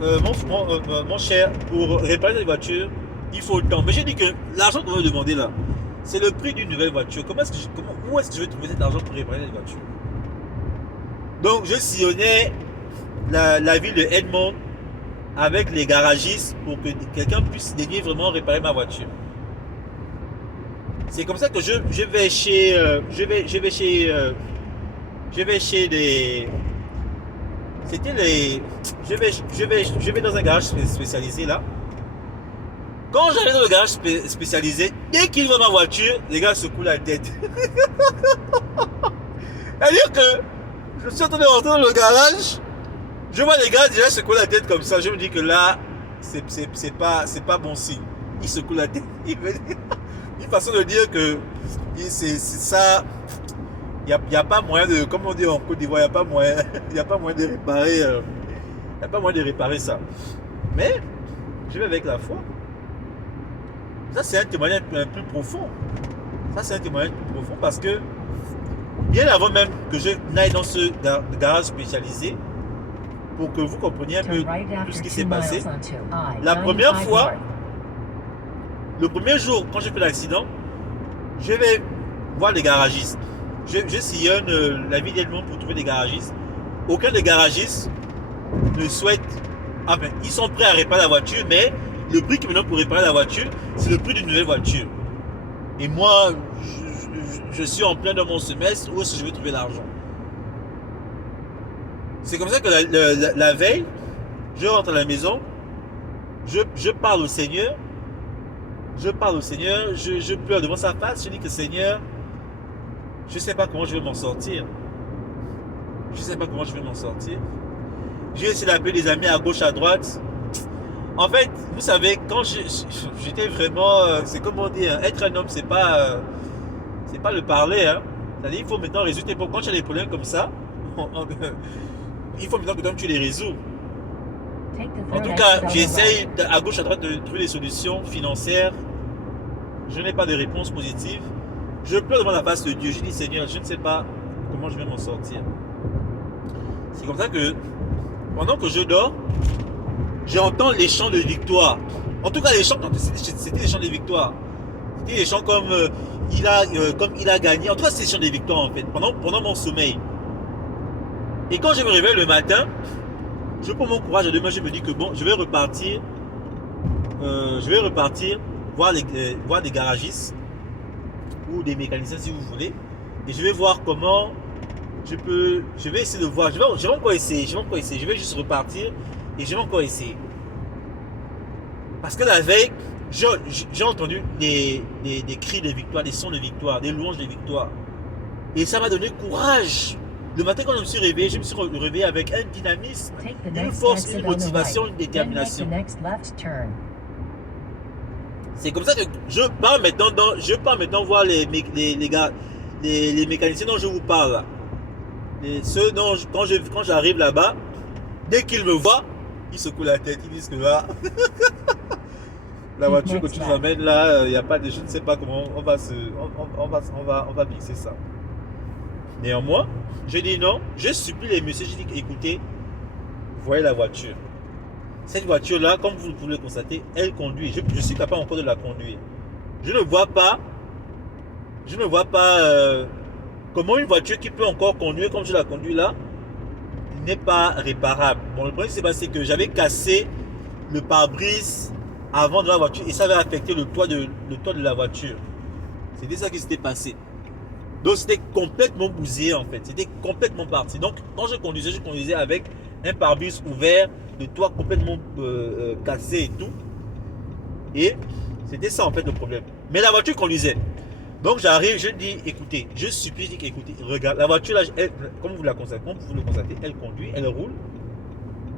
mon cher, pour réparer cette voiture, il faut le temps. Mais j'ai dit que l'argent qu'on va demander là, c'est le prix d'une nouvelle voiture. Où est-ce que je vais trouver cet argent pour réparer cette voiture? Donc, je sillonnais la ville de Edmond avec les garagistes pour que quelqu'un puisse daigner vraiment réparer ma voiture. C'est comme ça que je vais chez des... C'était les... Je vais dans un garage spécialisé là. Quand j'arrive dans le garage spécialisé, dès qu'ils voient ma voiture, les gars secouent la tête. C'est-à-dire que je suis en train de rentrer dans le garage, je vois les gars déjà secouer la tête comme ça. Je me dis que là, c'est pas bon signe. Ils secouent la tête. Une façon de dire que c'est ça. y a pas moyen de, comme on dit en Côte d'Ivoire, il n'y a pas moyen, il y a pas moyen de réparer, il y a pas moyen de réparer ça. Mais je vais avec la foi. Ça, c'est un témoignage un peu profond. Ça, c'est un témoignage plus profond parce que bien avant même que je n'aille dans ce garage spécialisé, pour que vous compreniez un peu Turn right tout after ce qui 2 s'est passé, miles onto la première I-95 fois, North. le premier jour, quand j'ai fait l'accident, je vais voir les garagistes. Je sillonne la ville d'Edmond pour trouver des garagistes. Aucun des garagistes ne souhaite. Enfin, ils sont prêts à réparer la voiture, mais le prix qu'ils me donnent pour réparer la voiture, c'est le prix d'une nouvelle voiture. Et moi, je suis en plein dans mon semestre, où est-ce que je vais trouver l'argent? C'est comme ça que la veille, je rentre à la maison, je parle au Seigneur, je pleure devant sa face, je dis que Seigneur, je ne sais pas comment je vais m'en sortir. Je ne sais pas comment je vais m'en sortir. J'ai essayé d'appeler des amis à gauche, à droite. En fait, vous savez, quand j'étais vraiment, c'est comme on dit, hein, être un homme, c'est pas le parler. Hein. C'est-à-dire, il faut maintenant résoudre. Quand tu as des problèmes comme ça, il faut maintenant que toi, tu les résous. En tout cas, j'essaye à gauche, à droite de trouver des solutions financières. Je n'ai pas de réponse positive. Je pleure devant la face de Dieu. Je dis, Seigneur, je ne sais pas comment je vais m'en sortir. C'est comme ça que, pendant que je dors, j'entends les chants de victoire. En tout cas, les chants, c'était des chants de victoire. C'était des chants comme, il a gagné. En tout cas, c'était des chants de victoire, en fait, pendant mon sommeil. Et quand je me réveille le matin, je prends mon courage. Demain, je me dis que bon, je vais repartir voir des garagistes ou des mécaniciens si vous voulez, et je vais voir comment je vais essayer de voir, je vais encore essayer, je vais juste repartir et je vais encore essayer. Parce que la veille, j'ai entendu des cris de victoire, des sons de victoire, des louanges de victoire. Et ça m'a donné courage. Le matin quand je me suis réveillé, avec un dynamisme, une force, une motivation, une détermination. C'est comme ça que je pars maintenant voir les mécaniciens dont je vous parle là. Ceux dont quand j'arrive là-bas, dès qu'ils me voient, ils secouent la tête, ils disent que là, la voiture que tu nous amènes là, il n'y a pas de, je ne sais pas comment on va fixer ça. Néanmoins, je dis non, je supplie les messieurs, je dis écoutez, voyez la voiture. Cette voiture-là, comme vous pouvez le constater, elle conduit. Je suis capable encore de la conduire. Je ne vois pas comment une voiture qui peut encore conduire comme je la conduis là n'est pas réparable. Bon, le problème c'est que j'avais cassé le pare-brise avant de la voiture et ça avait affecté le toit de la voiture. C'était ça qui s'était passé. Donc c'était complètement bousillé en fait. C'était complètement parti. Donc quand je conduisais avec un pare-brise ouvert, le toit complètement cassé et tout. Et c'était ça en fait le problème. Mais la voiture conduisait. Donc j'arrive, je dis écoutez, je supplie, je dis écoutez, regarde, la voiture là, comme vous le constatez, elle conduit, elle roule.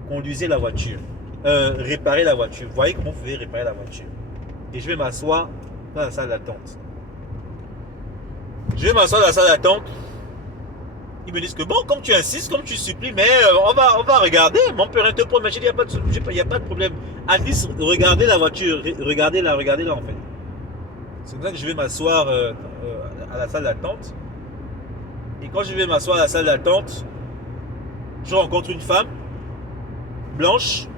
Conduisez la voiture. Réparez la voiture. Voyez comment vous pouvez réparer la voiture. Et je vais m'asseoir dans la salle d'attente. Je vais m'asseoir dans la salle d'attente. Ils me disent que bon, comme tu insistes, comme tu supplies, mais on va regarder. Mon père te promet, il n'y a pas de problème. Alice, regardez la voiture, regardez-la en fait. C'est comme ça que je vais m'asseoir à la salle d'attente. Et quand je vais m'asseoir à la salle d'attente, je rencontre une femme blanche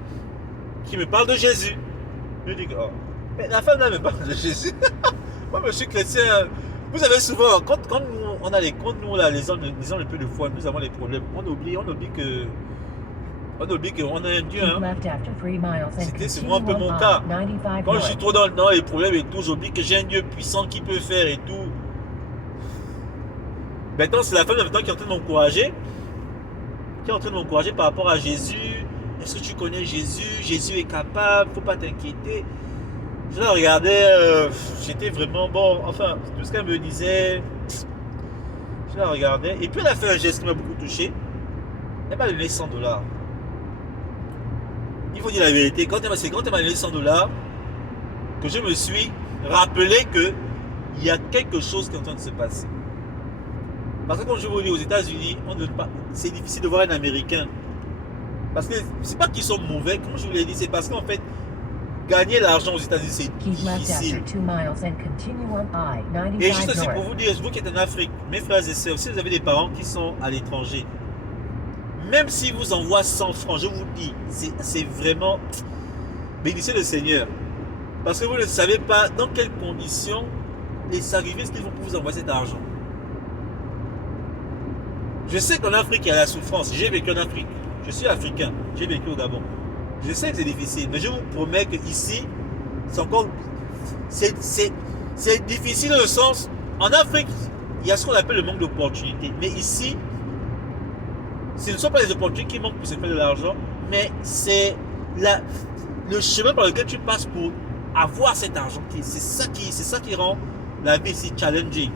qui me parle de Jésus. Je dis oh, mais la femme là me parle de Jésus. Moi, je suis chrétien. Vous savez souvent, quand nous, nous là, les hommes le peu de foi, nous avons les problèmes. On oublie qu'on a un Dieu. Hein. C'était souvent un peu mon cas. Quand je suis trop dans les problèmes et tout, j'oublie que j'ai un Dieu puissant qui peut faire et tout. Maintenant, c'est la femme maintenant qui est en train de m'encourager. Par rapport à Jésus. Est-ce que tu connais Jésus? Jésus est capable, faut pas t'inquiéter. Je la regardais, j'étais vraiment bon. Enfin, tout ce qu'elle me disait, je la regardais. Et puis elle a fait un geste qui m'a beaucoup touché. Elle m'a donné $100. Il faut dire la vérité, quand elle m'a donné $100, que je me suis rappelé qu'il y a quelque chose qui est en train de se passer. Parce que comme je vous dis, aux États-Unis, c'est difficile de voir un Américain. Parce que c'est pas qu'ils sont mauvais, comme je vous l'ai dit, c'est parce qu'en fait, gagner l'argent aux États-Unis, c'est Keep left difficile. after 2 miles and continue on Et juste I-95 aussi pour north. vous dire, vous qui êtes en Afrique, mes frères et sœurs, si vous avez des parents qui sont à l'étranger, même s'ils vous envoient 100 francs, je vous dis, c'est vraiment bénissez le Seigneur. Parce que vous ne savez pas dans quelles conditions les sacrifices qu'ils vont pour vous envoyer cet argent. Je sais qu'en Afrique, il y a la souffrance. J'ai vécu en Afrique. Je suis africain. J'ai vécu au Gabon. Je sais que c'est difficile, mais je vous promets qu'ici, c'est encore. C'est difficile dans le sens. En Afrique, il y a ce qu'on appelle le manque d'opportunités. Mais ici, ce ne sont pas les opportunités qui manquent pour se faire de l'argent, mais c'est le chemin par lequel tu passes pour avoir cet argent. C'est ça qui rend la vie ici challenging,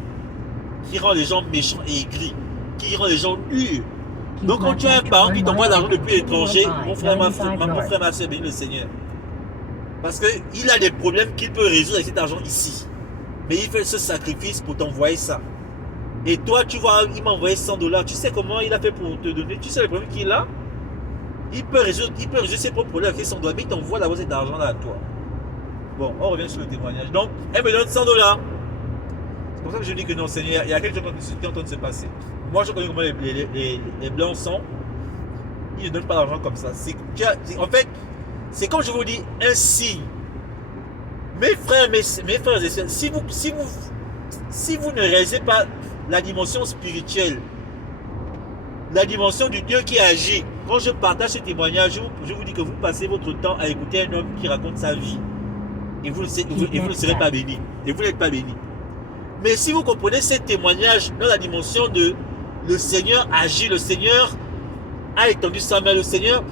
qui rend les gens méchants et aigris, qui rend les gens durs. Donc quand tu as un parent qui t'envoie de l'argent depuis l'étranger, mon frère, ma soeur, bénis le Seigneur. Parce qu'il a des problèmes qu'il peut résoudre avec cet argent ici. Mais il fait ce sacrifice pour t'envoyer ça. Et toi, tu vois, il m'a envoyé 100 $. Tu sais comment il a fait pour te donner? Tu sais le problème qu'il a? Il peut résoudre ses propres problèmes avec 100 $. Mais il t'envoie d'abord cet argent-là à toi. Bon, on revient sur le témoignage. Donc, elle me donne 100 $. C'est pour ça que je dis que non, Seigneur, il y a quelque chose qui est en train de se passer. Moi, je connais comment les Blancs sont. Ils ne donnent pas d'argent comme ça. En fait, c'est comme je vous dis, un signe. Mes frères et sœurs, si vous ne réalisez pas la dimension spirituelle, la dimension du Dieu qui agit, quand je partage ce témoignage, je vous dis que vous passez votre temps à écouter un homme qui raconte sa vie. Et vous ne serez pas béni. Et vous n'êtes pas béni. Mais si vous comprenez ce témoignage dans la dimension de le Seigneur agit, le Seigneur a étendu sa main, le Seigneur,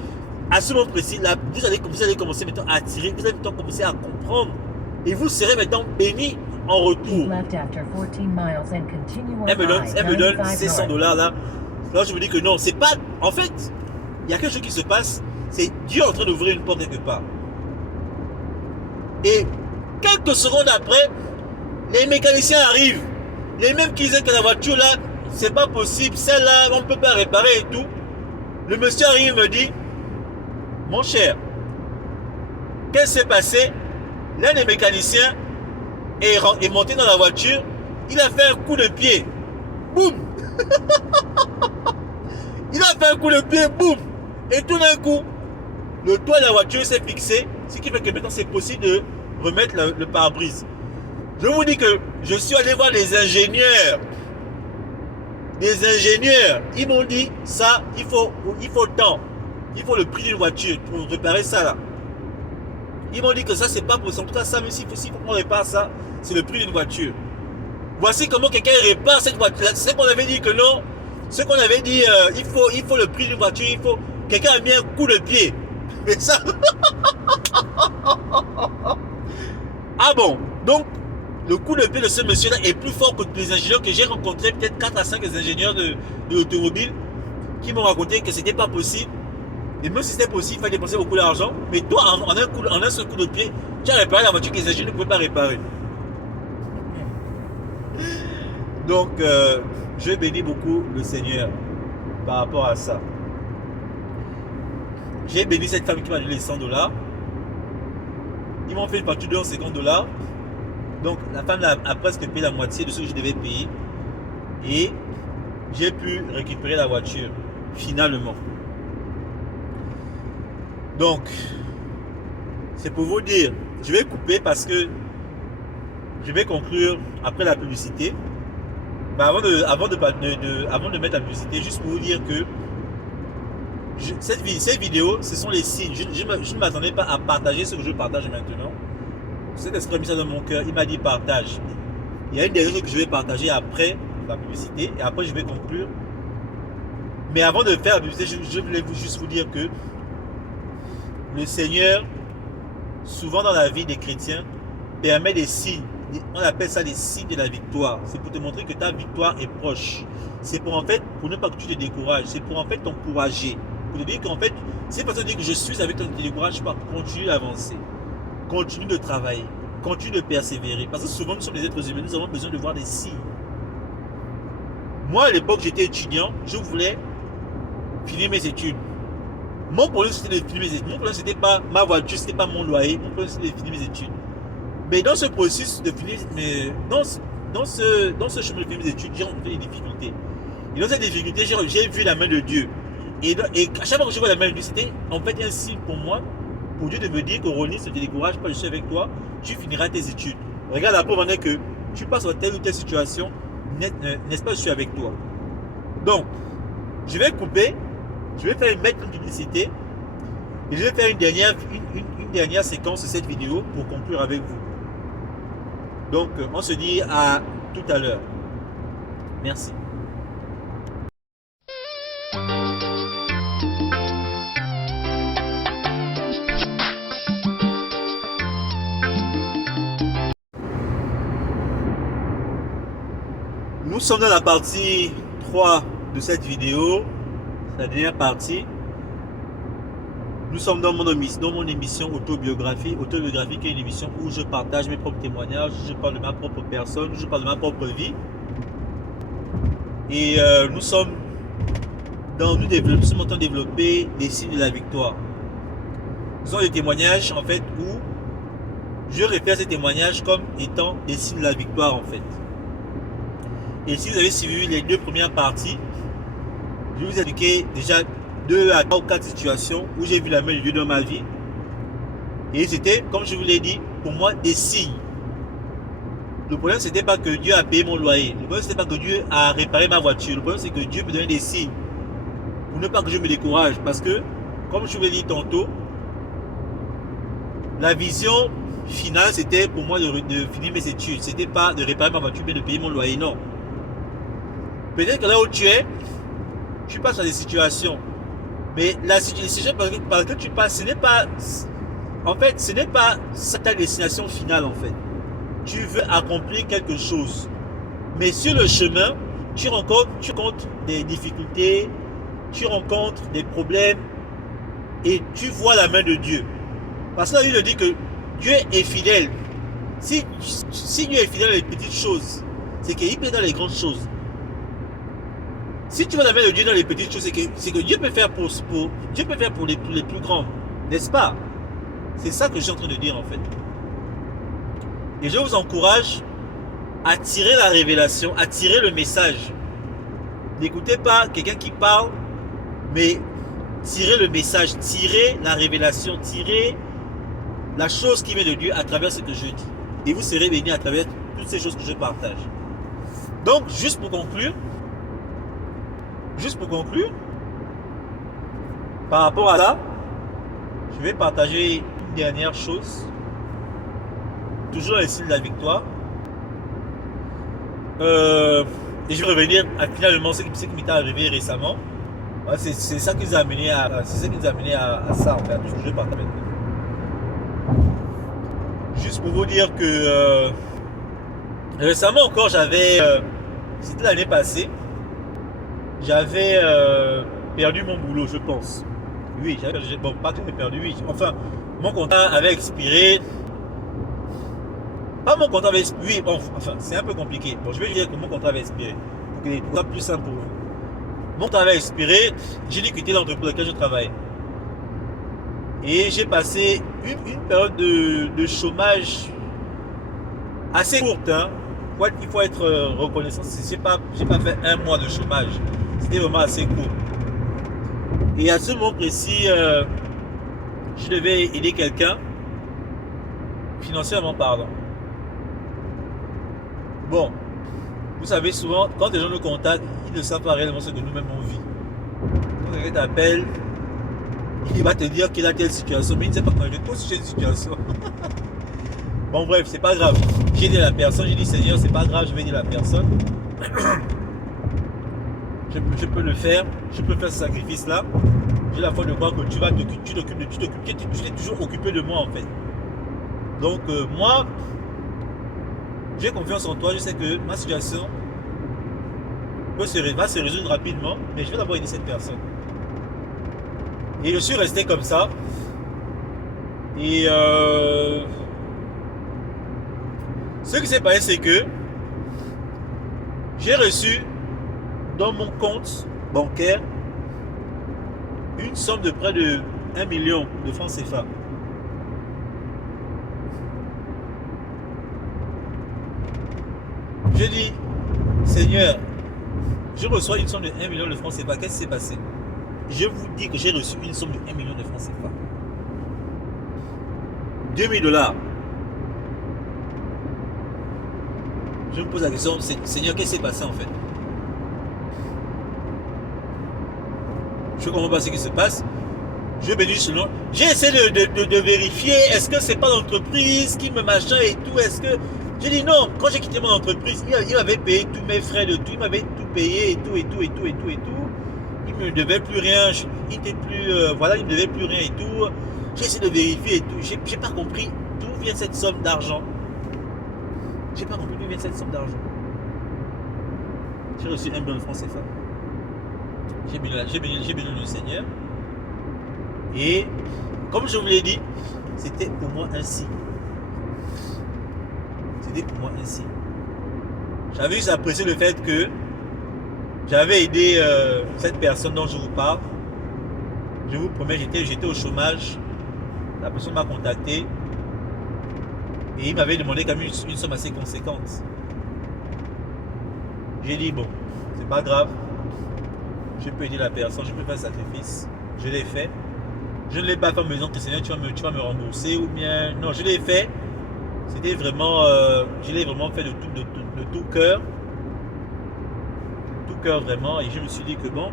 à ce moment précis, là, vous allez commencer maintenant à attirer, vous allez maintenant commencer à comprendre. Et vous serez maintenant béni en retour. Elle me donne ces 100 $ là. Là, je me dis que non, c'est pas. En fait, il y a quelque chose qui se passe. C'est Dieu en train d'ouvrir une porte quelque part. Et quelques secondes après, les mécaniciens arrivent. Les mêmes qui disaient que la voiture là, c'est pas possible, celle-là, on ne peut pas réparer et tout. Le monsieur arrive et me dit, mon cher, qu'est-ce qui s'est passé? L'un des mécaniciens est monté dans la voiture, il a fait un coup de pied. Boum! Il a fait un coup de pied, boum! Et tout d'un coup, le toit de la voiture s'est fixé, ce qui fait que maintenant c'est possible de remettre le pare-brise. Je vous dis que je suis allé voir des ingénieurs. Des ingénieurs, ils m'ont dit ça, il faut tant. Il faut le prix d'une voiture pour réparer ça là. Ils m'ont dit que ça c'est pas possible. En tout cas, ça, même s'il faut qu'on répare ça, c'est le prix d'une voiture. Voici comment quelqu'un répare cette voiture. C'est qu'on avait dit que non. Ce qu'on avait dit, il faut le prix d'une voiture, quelqu'un a mis un coup de pied. Mais ça. Ah bon, donc le coup de pied de ce monsieur-là est plus fort que les ingénieurs que j'ai rencontrés, peut-être 4 à 5 ingénieurs de l'automobile qui m'ont raconté que c'était pas possible. Et même si c'était possible, il fallait dépenser beaucoup d'argent. Mais toi, en un seul coup de pied, tu as réparé la voiture que les ingénieurs ne pouvaient pas réparer. Donc, je bénis beaucoup le Seigneur par rapport à ça. J'ai béni cette femme qui m'a donné les 100 $. Ils m'ont fait une facture de 50 $. Donc, la femme a presque payé la moitié de ce que je devais payer. Et j'ai pu récupérer la voiture, finalement. Donc, c'est pour vous dire, je vais couper parce que je vais conclure après la publicité. Mais avant de mettre la publicité, juste pour vous dire que cette vidéo, ce sont les signes. Je ne m'attendais pas à partager ce que je partage maintenant. Cet esprit a mis ça dans mon cœur, il m'a dit partage. Il y a une des choses que je vais partager après la publicité et après je vais conclure. Mais avant de faire la publicité, je voulais juste vous dire que le Seigneur, souvent dans la vie des chrétiens, permet des signes. On appelle ça des signes de la victoire. C'est pour te montrer que ta victoire est proche. C'est pour ne pas que tu te décourages. C'est pour t'encourager. Pour te dire qu'en fait, c'est pas te dire que je suis avec toi, ne te décourage pas. Continue d'avancer. Continue de travailler. Continue de persévérer. Parce que souvent, nous sommes des êtres humains. Nous avons besoin de voir des signes. Moi, à l'époque, j'étais étudiant, je voulais finir mes études. Mon problème, c'était de finir mes études. Mon problème, c'était pas ma voiture, c'était pas mon loyer. Mon problème, c'était de finir mes études. Mais dans ce processus de finir, dans ce chemin de finir mes études, j'ai rencontré des difficultés. Et dans cette difficulté, j'ai vu la main de Dieu. Et à chaque fois que je vois la main de Dieu, c'était en fait un signe pour moi, pour Dieu de me dire que Ronnie, ne te décourage pas, je suis avec toi, tu finiras tes études. Regarde, la preuve en est que tu passes dans telle ou telle situation, n'est-ce pas, je suis avec toi. Donc, je vais couper, je vais faire mettre une publicité, et je vais faire une dernière séquence de cette vidéo pour conclure avec vous. Donc, on se dit à tout à l'heure. Merci. Nous sommes dans la partie 3 de cette vidéo, la dernière partie. Nous sommes dans mon émission Autobiographie. Autobiographie qui est une émission où je partage mes propres témoignages, je parle de ma propre personne, je parle de ma propre vie. Et nous sommes en train de développer des signes de la victoire. Ce sont des témoignages en fait où je réfère ces témoignages comme étant des signes de la victoire en fait. Et si vous avez suivi les 2 premières parties, je vais vous indiquer déjà 2 à 3 ou 4 situations où j'ai vu la main de Dieu dans ma vie. Et c'était, comme je vous l'ai dit, pour moi des signes. Le problème, c'était pas que Dieu a payé mon loyer. Le problème, c'était pas que Dieu a réparé ma voiture. Le problème, c'est que Dieu me donnait des signes. Pour ne pas que je me décourage. Parce que, comme je vous l'ai dit tantôt, la vision finale, c'était pour moi de finir mes études. C'était pas de réparer ma voiture, mais de payer mon loyer. Non. Peut-être que là où tu es, tu passes à des situations. Mais la situation par laquelle tu passes, ce n'est pas... En fait, ce n'est pas ta destination finale, en fait. Tu veux accomplir quelque chose. Mais sur le chemin, tu rencontres des difficultés, tu rencontres des problèmes et tu vois la main de Dieu. Parce que la Bible dit que Dieu est fidèle. Si Dieu est fidèle dans les petites choses, c'est qu'il peut dans les grandes choses. Si tu vois la main de Dieu dans les petites choses, c'est que Dieu peut faire pour les plus grandes. N'est-ce pas? C'est ça que je suis en train de dire en fait. Et je vous encourage à tirer la révélation, à tirer le message. N'écoutez pas quelqu'un qui parle, mais tirez le message, tirez la révélation, tirez la chose qui vient de Dieu à travers ce que je dis. Et vous serez bénis à travers toutes ces choses que je partage. Donc, juste pour conclure, par rapport à ça, je vais partager une dernière chose. Toujours dans les signes de la victoire. Et je vais revenir à finalement ce qui m'est arrivé récemment. Ouais, c'est ça qui nous a amené à ça en fait, à tout ce que je vais partager maintenant. Juste pour vous dire que récemment encore c'était l'année passée, j'avais perdu mon boulot, je pense. Oui, bon, pas que j'ai perdu, oui. Enfin, mon contrat avait expiré. Pas mon contrat avait expiré. Oui, bon, enfin, c'est un peu compliqué. Bon, je vais dire que mon contrat avait expiré. Pour que ce soit plus simple pour vous. Mon contrat avait expiré, j'ai dû quitter l'entreprise pour laquelle je travaillais. Et j'ai passé une période de chômage assez courte. Hein. Il faut être reconnaissant. J'ai pas fait 1 mois de chômage. C'était vraiment assez court. Et à ce moment précis, je devais aider quelqu'un, financièrement parlant. Bon, vous savez souvent, quand les gens nous contactent, ils ne savent pas réellement ce que nous-mêmes on vit. Quand quelqu'un t'appelle, il va te dire qu'il a telle situation, mais il ne sait pas comment il est tous sur une situation. Bon bref, c'est pas grave. J'ai dit à la personne, j'ai dit Seigneur, c'est pas grave, je vais dire à la personne. Je peux le faire, je peux faire ce sacrifice-là. J'ai la foi de croire que tu es toujours occupé de moi en fait. Donc moi, j'ai confiance en toi, je sais que ma situation va se résoudre rapidement, mais je vais d'abord aider cette personne. Et je suis resté comme ça. Et ce qui s'est passé, c'est que j'ai reçu dans mon compte bancaire une somme de près de 1 million de francs CFA. Je dis, Seigneur, je reçois une somme de 1 million de francs CFA. Qu'est-ce qui s'est passé? Je vous dis que j'ai reçu une somme de 1 million de francs CFA. 2000 $. Je me pose la question, Seigneur, qu'est-ce qui s'est passé en fait? Je ne comprends pas ce qui se passe. Je bénis ce nom. J'ai essayé de vérifier, est-ce que c'est pas l'entreprise qui me machin et tout, est-ce que... J'ai dit non, quand j'ai quitté mon entreprise, il m'avait payé tous mes frais de tout, il m'avait tout payé et tout. Il me devait plus rien, il était plus, voilà, il me devait plus rien et tout. J'ai essayé de vérifier et tout, j'ai pas compris d'où vient cette somme d'argent. J'ai pas compris d'où vient cette somme d'argent. J'ai reçu 1 million de francs CFA. J'ai béni le Seigneur. Et comme je vous l'ai dit, c'était pour moi ainsi. C'était pour moi ainsi. J'avais juste apprécié le fait que j'avais aidé cette personne dont je vous parle. Je vous promets, j'étais au chômage. La personne m'a contacté. Et il m'avait demandé quand même une somme assez conséquente. J'ai dit bon, c'est pas grave. Je peux aider la personne, je peux faire le sacrifice. Je l'ai fait. Je ne l'ai pas fait en me disant que Seigneur, tu vas me rembourser ou bien. Non, je l'ai fait. C'était vraiment. Je l'ai vraiment fait de tout cœur. Tout cœur vraiment. Et je me suis dit que bon,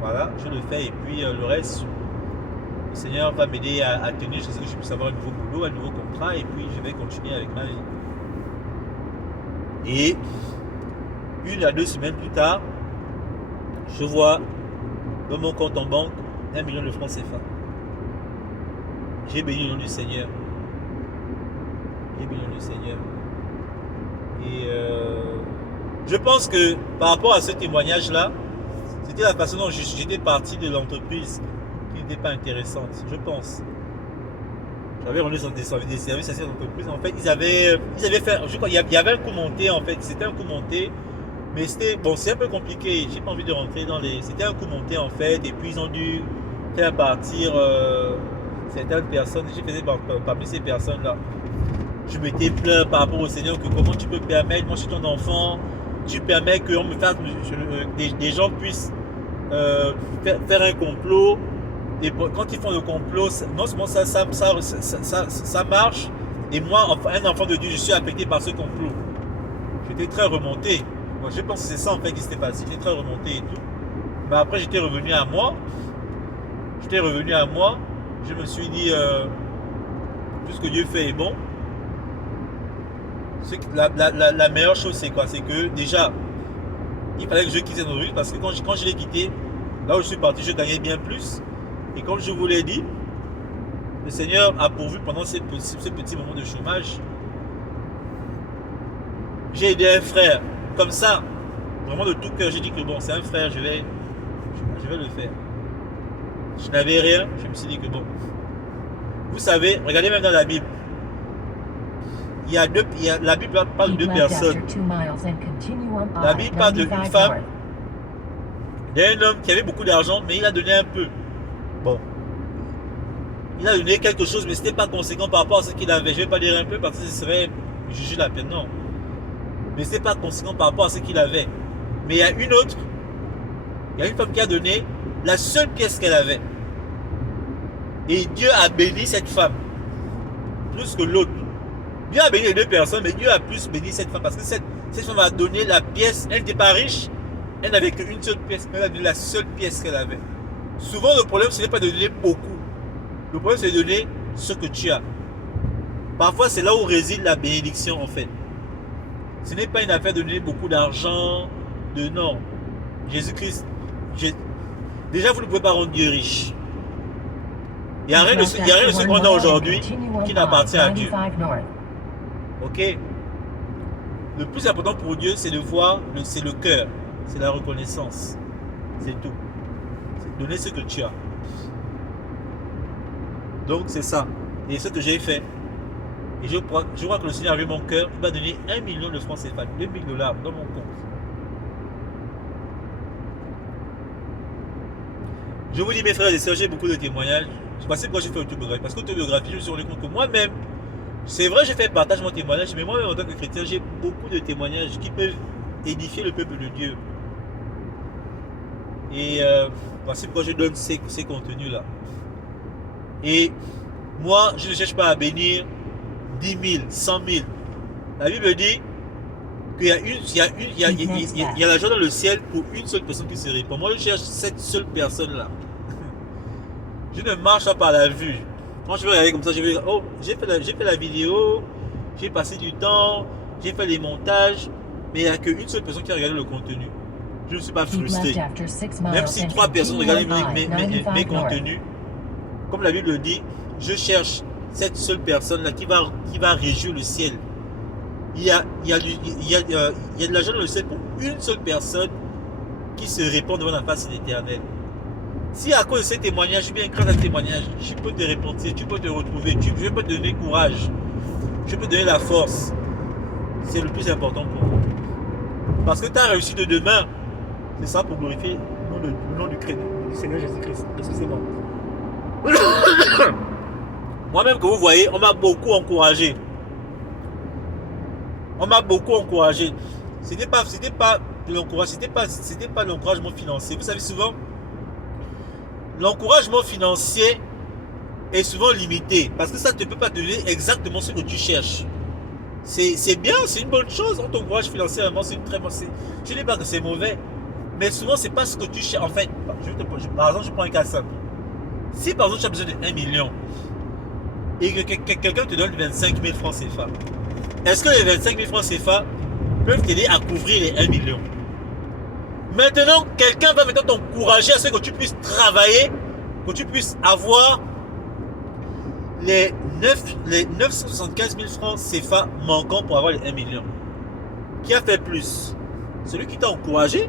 voilà, je le fais. Et puis le reste, le Seigneur va m'aider à tenir. Je sais que je puisse avoir un nouveau boulot, un nouveau contrat. Et puis je vais continuer avec ma vie. Et 1 à 2 semaines plus tard, je vois dans mon compte en banque 1 million de francs CFA. J'ai béni le nom du Seigneur. J'ai béni le nom du Seigneur. Et je pense que par rapport à ce témoignage-là, c'était la façon dont j'étais parti de l'entreprise qui n'était pas intéressante. Je pense. J'avais rendu des services à cette entreprise. En fait, ils avaient fait. Je crois qu'il y avait un coup monté en fait. C'était un coup monté. Mais c'était, bon, c'est un peu compliqué, j'ai pas envie de rentrer dans les... C'était un coup monté en fait, et puis ils ont dû faire partir certaines personnes, et j'ai fait parmi ces personnes-là. Je m'étais plaint par rapport au Seigneur que comment tu peux permettre, moi je suis ton enfant, tu permets qu'on me fasse, des gens puissent faire un complot, et quand ils font le complot, non seulement ça marche, et moi, un enfant de Dieu, je suis affecté par ce complot. J'étais très remonté. Je pense que c'est ça en fait qui s'était passé. J'étais très remonté et tout. Mais après j'étais revenu à moi. Je me suis dit tout ce que Dieu fait est bon. La meilleure chose c'est quoi? C'est que déjà il fallait que je quitte cette entreprise parce que quand je l'ai quitté, là où je suis parti, je gagnais bien plus. Et comme je vous l'ai dit, le Seigneur a pourvu pendant ce petit moment de chômage. J'ai aidé un frère. Comme ça, vraiment de tout cœur, j'ai dit que bon, c'est un frère, je vais le faire. Je n'avais rien, je me suis dit que bon. Vous savez, regardez même dans la Bible. La Bible parle de 2 personnes. La Bible parle d'une femme, d'un homme qui avait beaucoup d'argent, mais il a donné un peu. Bon. Il a donné quelque chose, mais ce n'était pas conséquent par rapport à ce qu'il avait. Je ne vais pas dire un peu parce que ce serait juger la peine, non. Mais ce n'est pas conséquent par rapport à ce qu'il avait. Mais il y a une autre, il y a une femme qui a donné la seule pièce qu'elle avait. Et Dieu a béni cette femme, plus que l'autre. Dieu a béni les 2 personnes, mais Dieu a plus béni cette femme, parce que cette femme a donné la pièce, elle n'était pas riche, elle n'avait qu'une seule pièce, mais elle a donné la seule pièce qu'elle avait. Souvent le problème, ce n'est pas de donner beaucoup. Le problème, c'est de donner ce que tu as. Parfois, c'est là où réside la bénédiction en fait. Ce n'est pas une affaire de donner beaucoup d'argent, de non. Jésus-Christ, déjà vous ne pouvez pas rendre Dieu riche. Il n'y a rien de ce qu'on a aujourd'hui qui n'appartient à Dieu. Ok? Le plus important pour Dieu, c'est de voir, c'est le cœur, c'est la reconnaissance. C'est tout. C'est donner ce que tu as. Donc c'est ça. Et ce que j'ai fait. Et je crois que le Seigneur a vu mon cœur. Il m'a donné 1 million de francs CFA, 2 000 $ dans mon compte. Je vous dis, mes frères et sœurs, j'ai beaucoup de témoignages. Je sais pourquoi j'ai fait autobiographie. Parce qu'autobiographie, je me suis rendu compte que moi-même, c'est vrai, j'ai fait partage mon témoignage, mais moi-même, en tant que chrétien, j'ai beaucoup de témoignages qui peuvent édifier le peuple de Dieu. Et voici pourquoi je donne ces contenus-là. Et moi, je ne cherche pas à bénir 10 000, 100 000. La Bible dit qu'il y a l'argent dans le ciel pour une seule personne qui se répand. Moi, je cherche cette seule personne-là. Je ne marche pas par la vue. Quand je vais regarder comme ça, je vais dire, oh, j'ai fait la vidéo, j'ai passé du temps, j'ai fait les montages, mais il n'y a qu'une seule personne qui a regardé le contenu. Je ne suis pas frustré. Même si 3 personnes regardent mes contenus, comme la Bible dit, je cherche cette seule personne-là qui va réjouir le ciel. Il y a de l'argent dans le ciel pour une seule personne qui se répand devant la face de l'Éternel. Si à cause de ces témoignages, bien grâce à ce témoignage, tu peux te repentir, tu peux te retrouver, je peux te donner courage, je peux te donner la force. C'est le plus important pour moi. Parce que ta réussite de demain, c'est ça pour glorifier le nom du Seigneur Jésus-Christ. Excusez-moi. Moi-même que vous voyez, on m'a beaucoup encouragé. On m'a beaucoup encouragé. C'était pas de l'encouragement, c'était pas l'encouragement financier. Vous savez, souvent, l'encouragement financier est souvent limité parce que ça ne peut pas te donner exactement ce que tu cherches. C'est bien, c'est une bonne chose. On t'encourage financièrement, c'est une très bonne chose. Je ne dis pas que c'est mauvais, mais souvent, c'est pas ce que tu cherches. En fait, par exemple, je prends un cas simple. Si par exemple, tu as besoin de 1 million et que quelqu'un te donne 25 000 francs CFA, est-ce que les 25 000 francs CFA peuvent t'aider à couvrir les 1 million? Maintenant, quelqu'un va maintenant t'encourager à ce que tu puisses travailler, que tu puisses avoir les 975 000 francs CFA manquants pour avoir les 1 million. Qui a fait plus? Celui qui t'a encouragé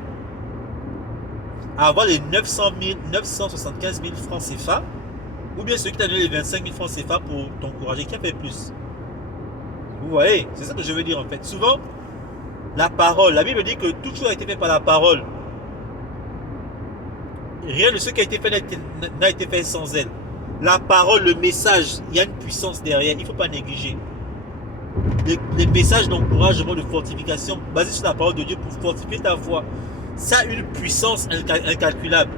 à avoir les 975 000 francs CFA, ou bien celui qui t'a donné les 25 000 francs CFA pour t'encourager, qui a fait plus? Vous voyez, c'est ça que je veux dire en fait. Souvent, la parole, la Bible dit que toute chose a été fait par la parole. Rien de ce qui a été fait n'a été fait sans elle. La parole, le message, il y a une puissance derrière, il ne faut pas négliger. Les messages d'encouragement, de fortification basés sur la parole de Dieu pour fortifier ta foi, ça a une puissance incalculable.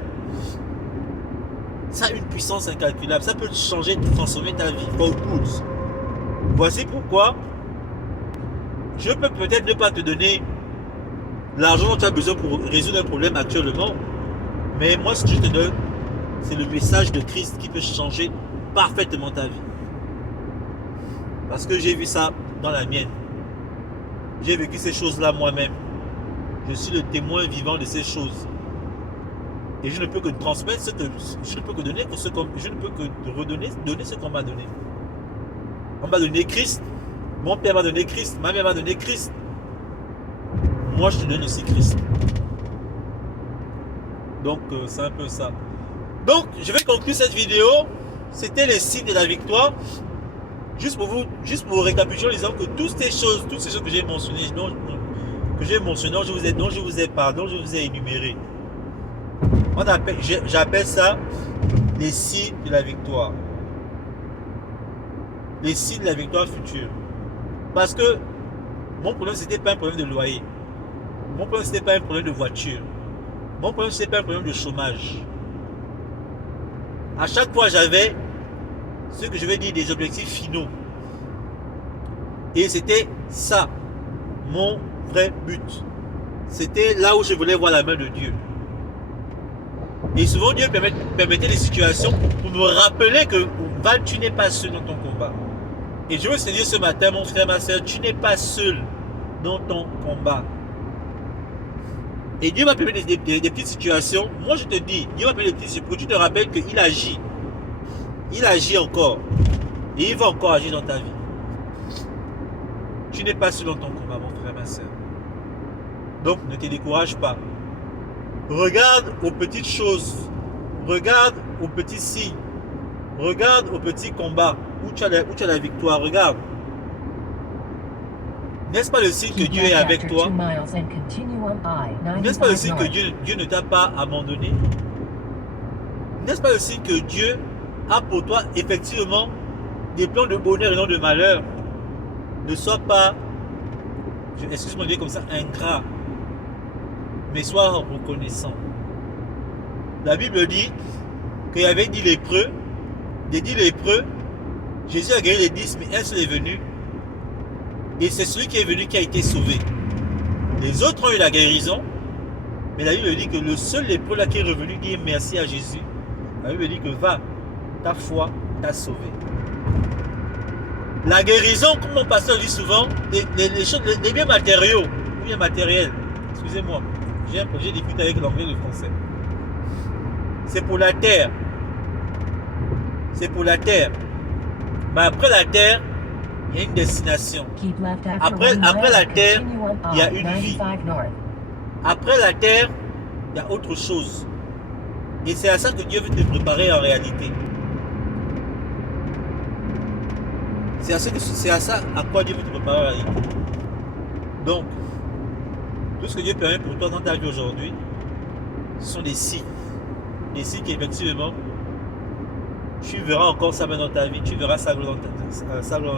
Ça a une puissance incalculable. Ça peut changer, transformer ta vie for good. Voici pourquoi je peux peut-être ne pas te donner l'argent dont tu as besoin pour résoudre un problème actuellement. Mais moi, ce que je te donne, c'est le message de Christ qui peut changer parfaitement ta vie. Parce que j'ai vu ça dans la mienne. J'ai vécu ces choses-là moi-même. Je suis le témoin vivant de ces choses. Et je ne peux que transmettre ce que je ne peux que donner, je ne peux que te redonner, donner ce qu'on m'a donné. On m'a donné Christ. Mon père m'a donné Christ. Ma mère m'a donné Christ. Moi, je te donne aussi Christ. Donc, c'est un peu ça. Donc, je vais conclure cette vidéo. C'était les signes de la victoire. Juste pour vous récapituler en disant que toutes ces choses que j'ai mentionnées, dont je vous ai parlé, dont je vous ai énuméré, j'appelle ça les signes de la victoire. Les signes de la victoire future. Parce que mon problème, c'était pas un problème de loyer. Mon problème, c'était pas un problème de voiture. Mon problème, c'était pas un problème de chômage. À chaque fois, j'avais ce que je vais dire des objectifs finaux. Et c'était ça, mon vrai but. C'était là où je voulais voir la main de Dieu. Et souvent, Dieu permettait des situations pour me rappeler que Val, tu n'es pas seul dans ton combat. Et je veux te dire ce matin, mon frère, ma soeur, tu n'es pas seul dans ton combat. Et Dieu va permettre des petites situations. Moi, je te dis, Dieu va permettre des petites situations pour que tu te rappelles qu'il agit. Il agit encore. Et il va encore agir dans ta vie. Tu n'es pas seul dans ton combat, mon frère, ma soeur. Donc, ne te décourage pas. Regarde aux petites choses. Regarde aux petits signes. Regarde aux petits combats où tu as la victoire. Regarde. N'est-ce pas le signe que Dieu est avec toi? N'est-ce pas le signe que Dieu ne t'a pas abandonné? n'est-ce pas le signe que Dieu a pour toi effectivement des plans de bonheur et non de malheur? Ne sois pas, excuse-moi de dire comme ça, ingrat, mais sois reconnaissant. La Bible dit qu'il y avait 10 lépreux. Des 10 lépreux, Jésus a guéri les 10, mais un seul est venu. Et c'est celui qui est venu qui a été sauvé. Les autres ont eu la guérison, mais la Bible dit que le seul lépreux là qui est revenu dit merci à Jésus. La Bible dit que va, ta foi t'a sauvé. La guérison, comme mon pasteur dit souvent, les biens matériaux, les biens matériels, excusez-moi, j'ai discuté avec l'anglais et le français. C'est pour la terre. C'est pour la terre. Mais après la terre, il y a une destination. Après la terre, il y a une vie. Après la terre, il y a autre chose. Et c'est à ça que Dieu veut te préparer en réalité. C'est à ça à quoi Dieu veut te préparer en réalité. Donc, tout ce que Dieu permet pour toi dans ta vie aujourd'hui, ce sont des signes. Des signes qu'effectivement, tu verras encore ça dans ta vie, tu verras ça dans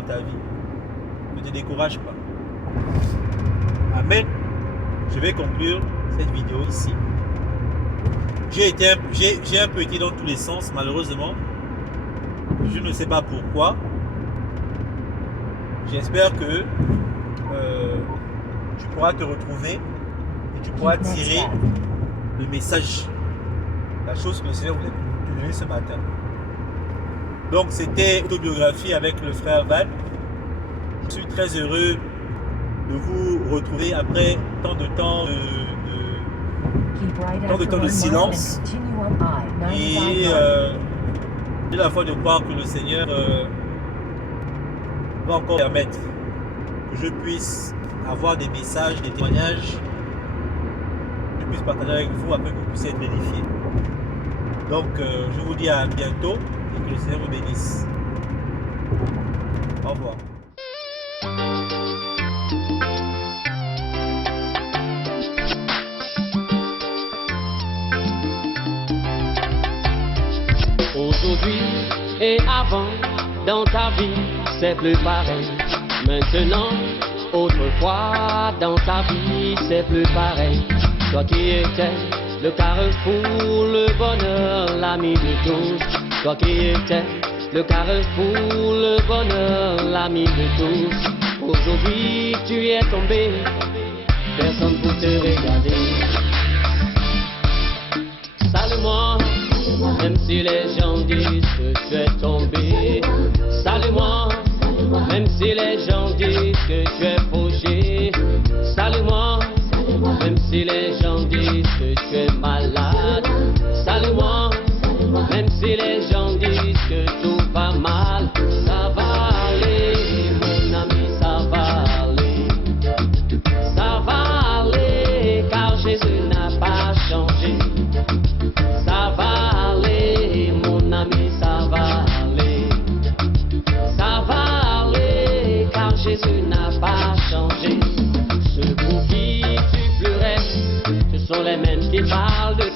ta vie. Ne te décourage pas. Amen. Je vais conclure cette vidéo ici. J'ai un peu été dans tous les sens, malheureusement. Je ne sais pas pourquoi. J'espère que tu pourras te retrouver et tu pourras tirer le message, la chose que le Seigneur voulait te donner ce matin. Donc c'était autobiographie avec le frère Val. Je suis très heureux de vous retrouver après tant de temps de silence. Et j'ai la foi de croire que le Seigneur va encore permettre que je puisse avoir des messages, des témoignages, que je puisse partager avec vous afin que vous puissiez être édifiés. Donc je vous dis à bientôt et que le Seigneur vous bénisse. Au revoir. Aujourd'hui et avant, dans ta vie, c'est plus pareil. Maintenant, autrefois, dans ta vie, c'est plus pareil. Toi qui étais le carrefour, le bonheur, l'ami de tous. Toi qui étais le carrefour, le bonheur, l'ami de tous. Aujourd'hui, tu es tombé, personne pour te regarder. Salue-moi. Même si les gens disent que tu es tombé, salue-moi. Même si les gens disent que tu es fauché, salue-moi. Même si les gens disent que tu es malade, salue-moi. Même si les gens disent que tout va mal, ça va aller, mon ami, ça va aller. Ça va aller, car Jésus n'a pas changé. Ça va aller, mon ami, ça va aller. Ça va aller, car Jésus n'a pas changé. Ceux pour qui tu pleurais, ce sont les mêmes qui parlent de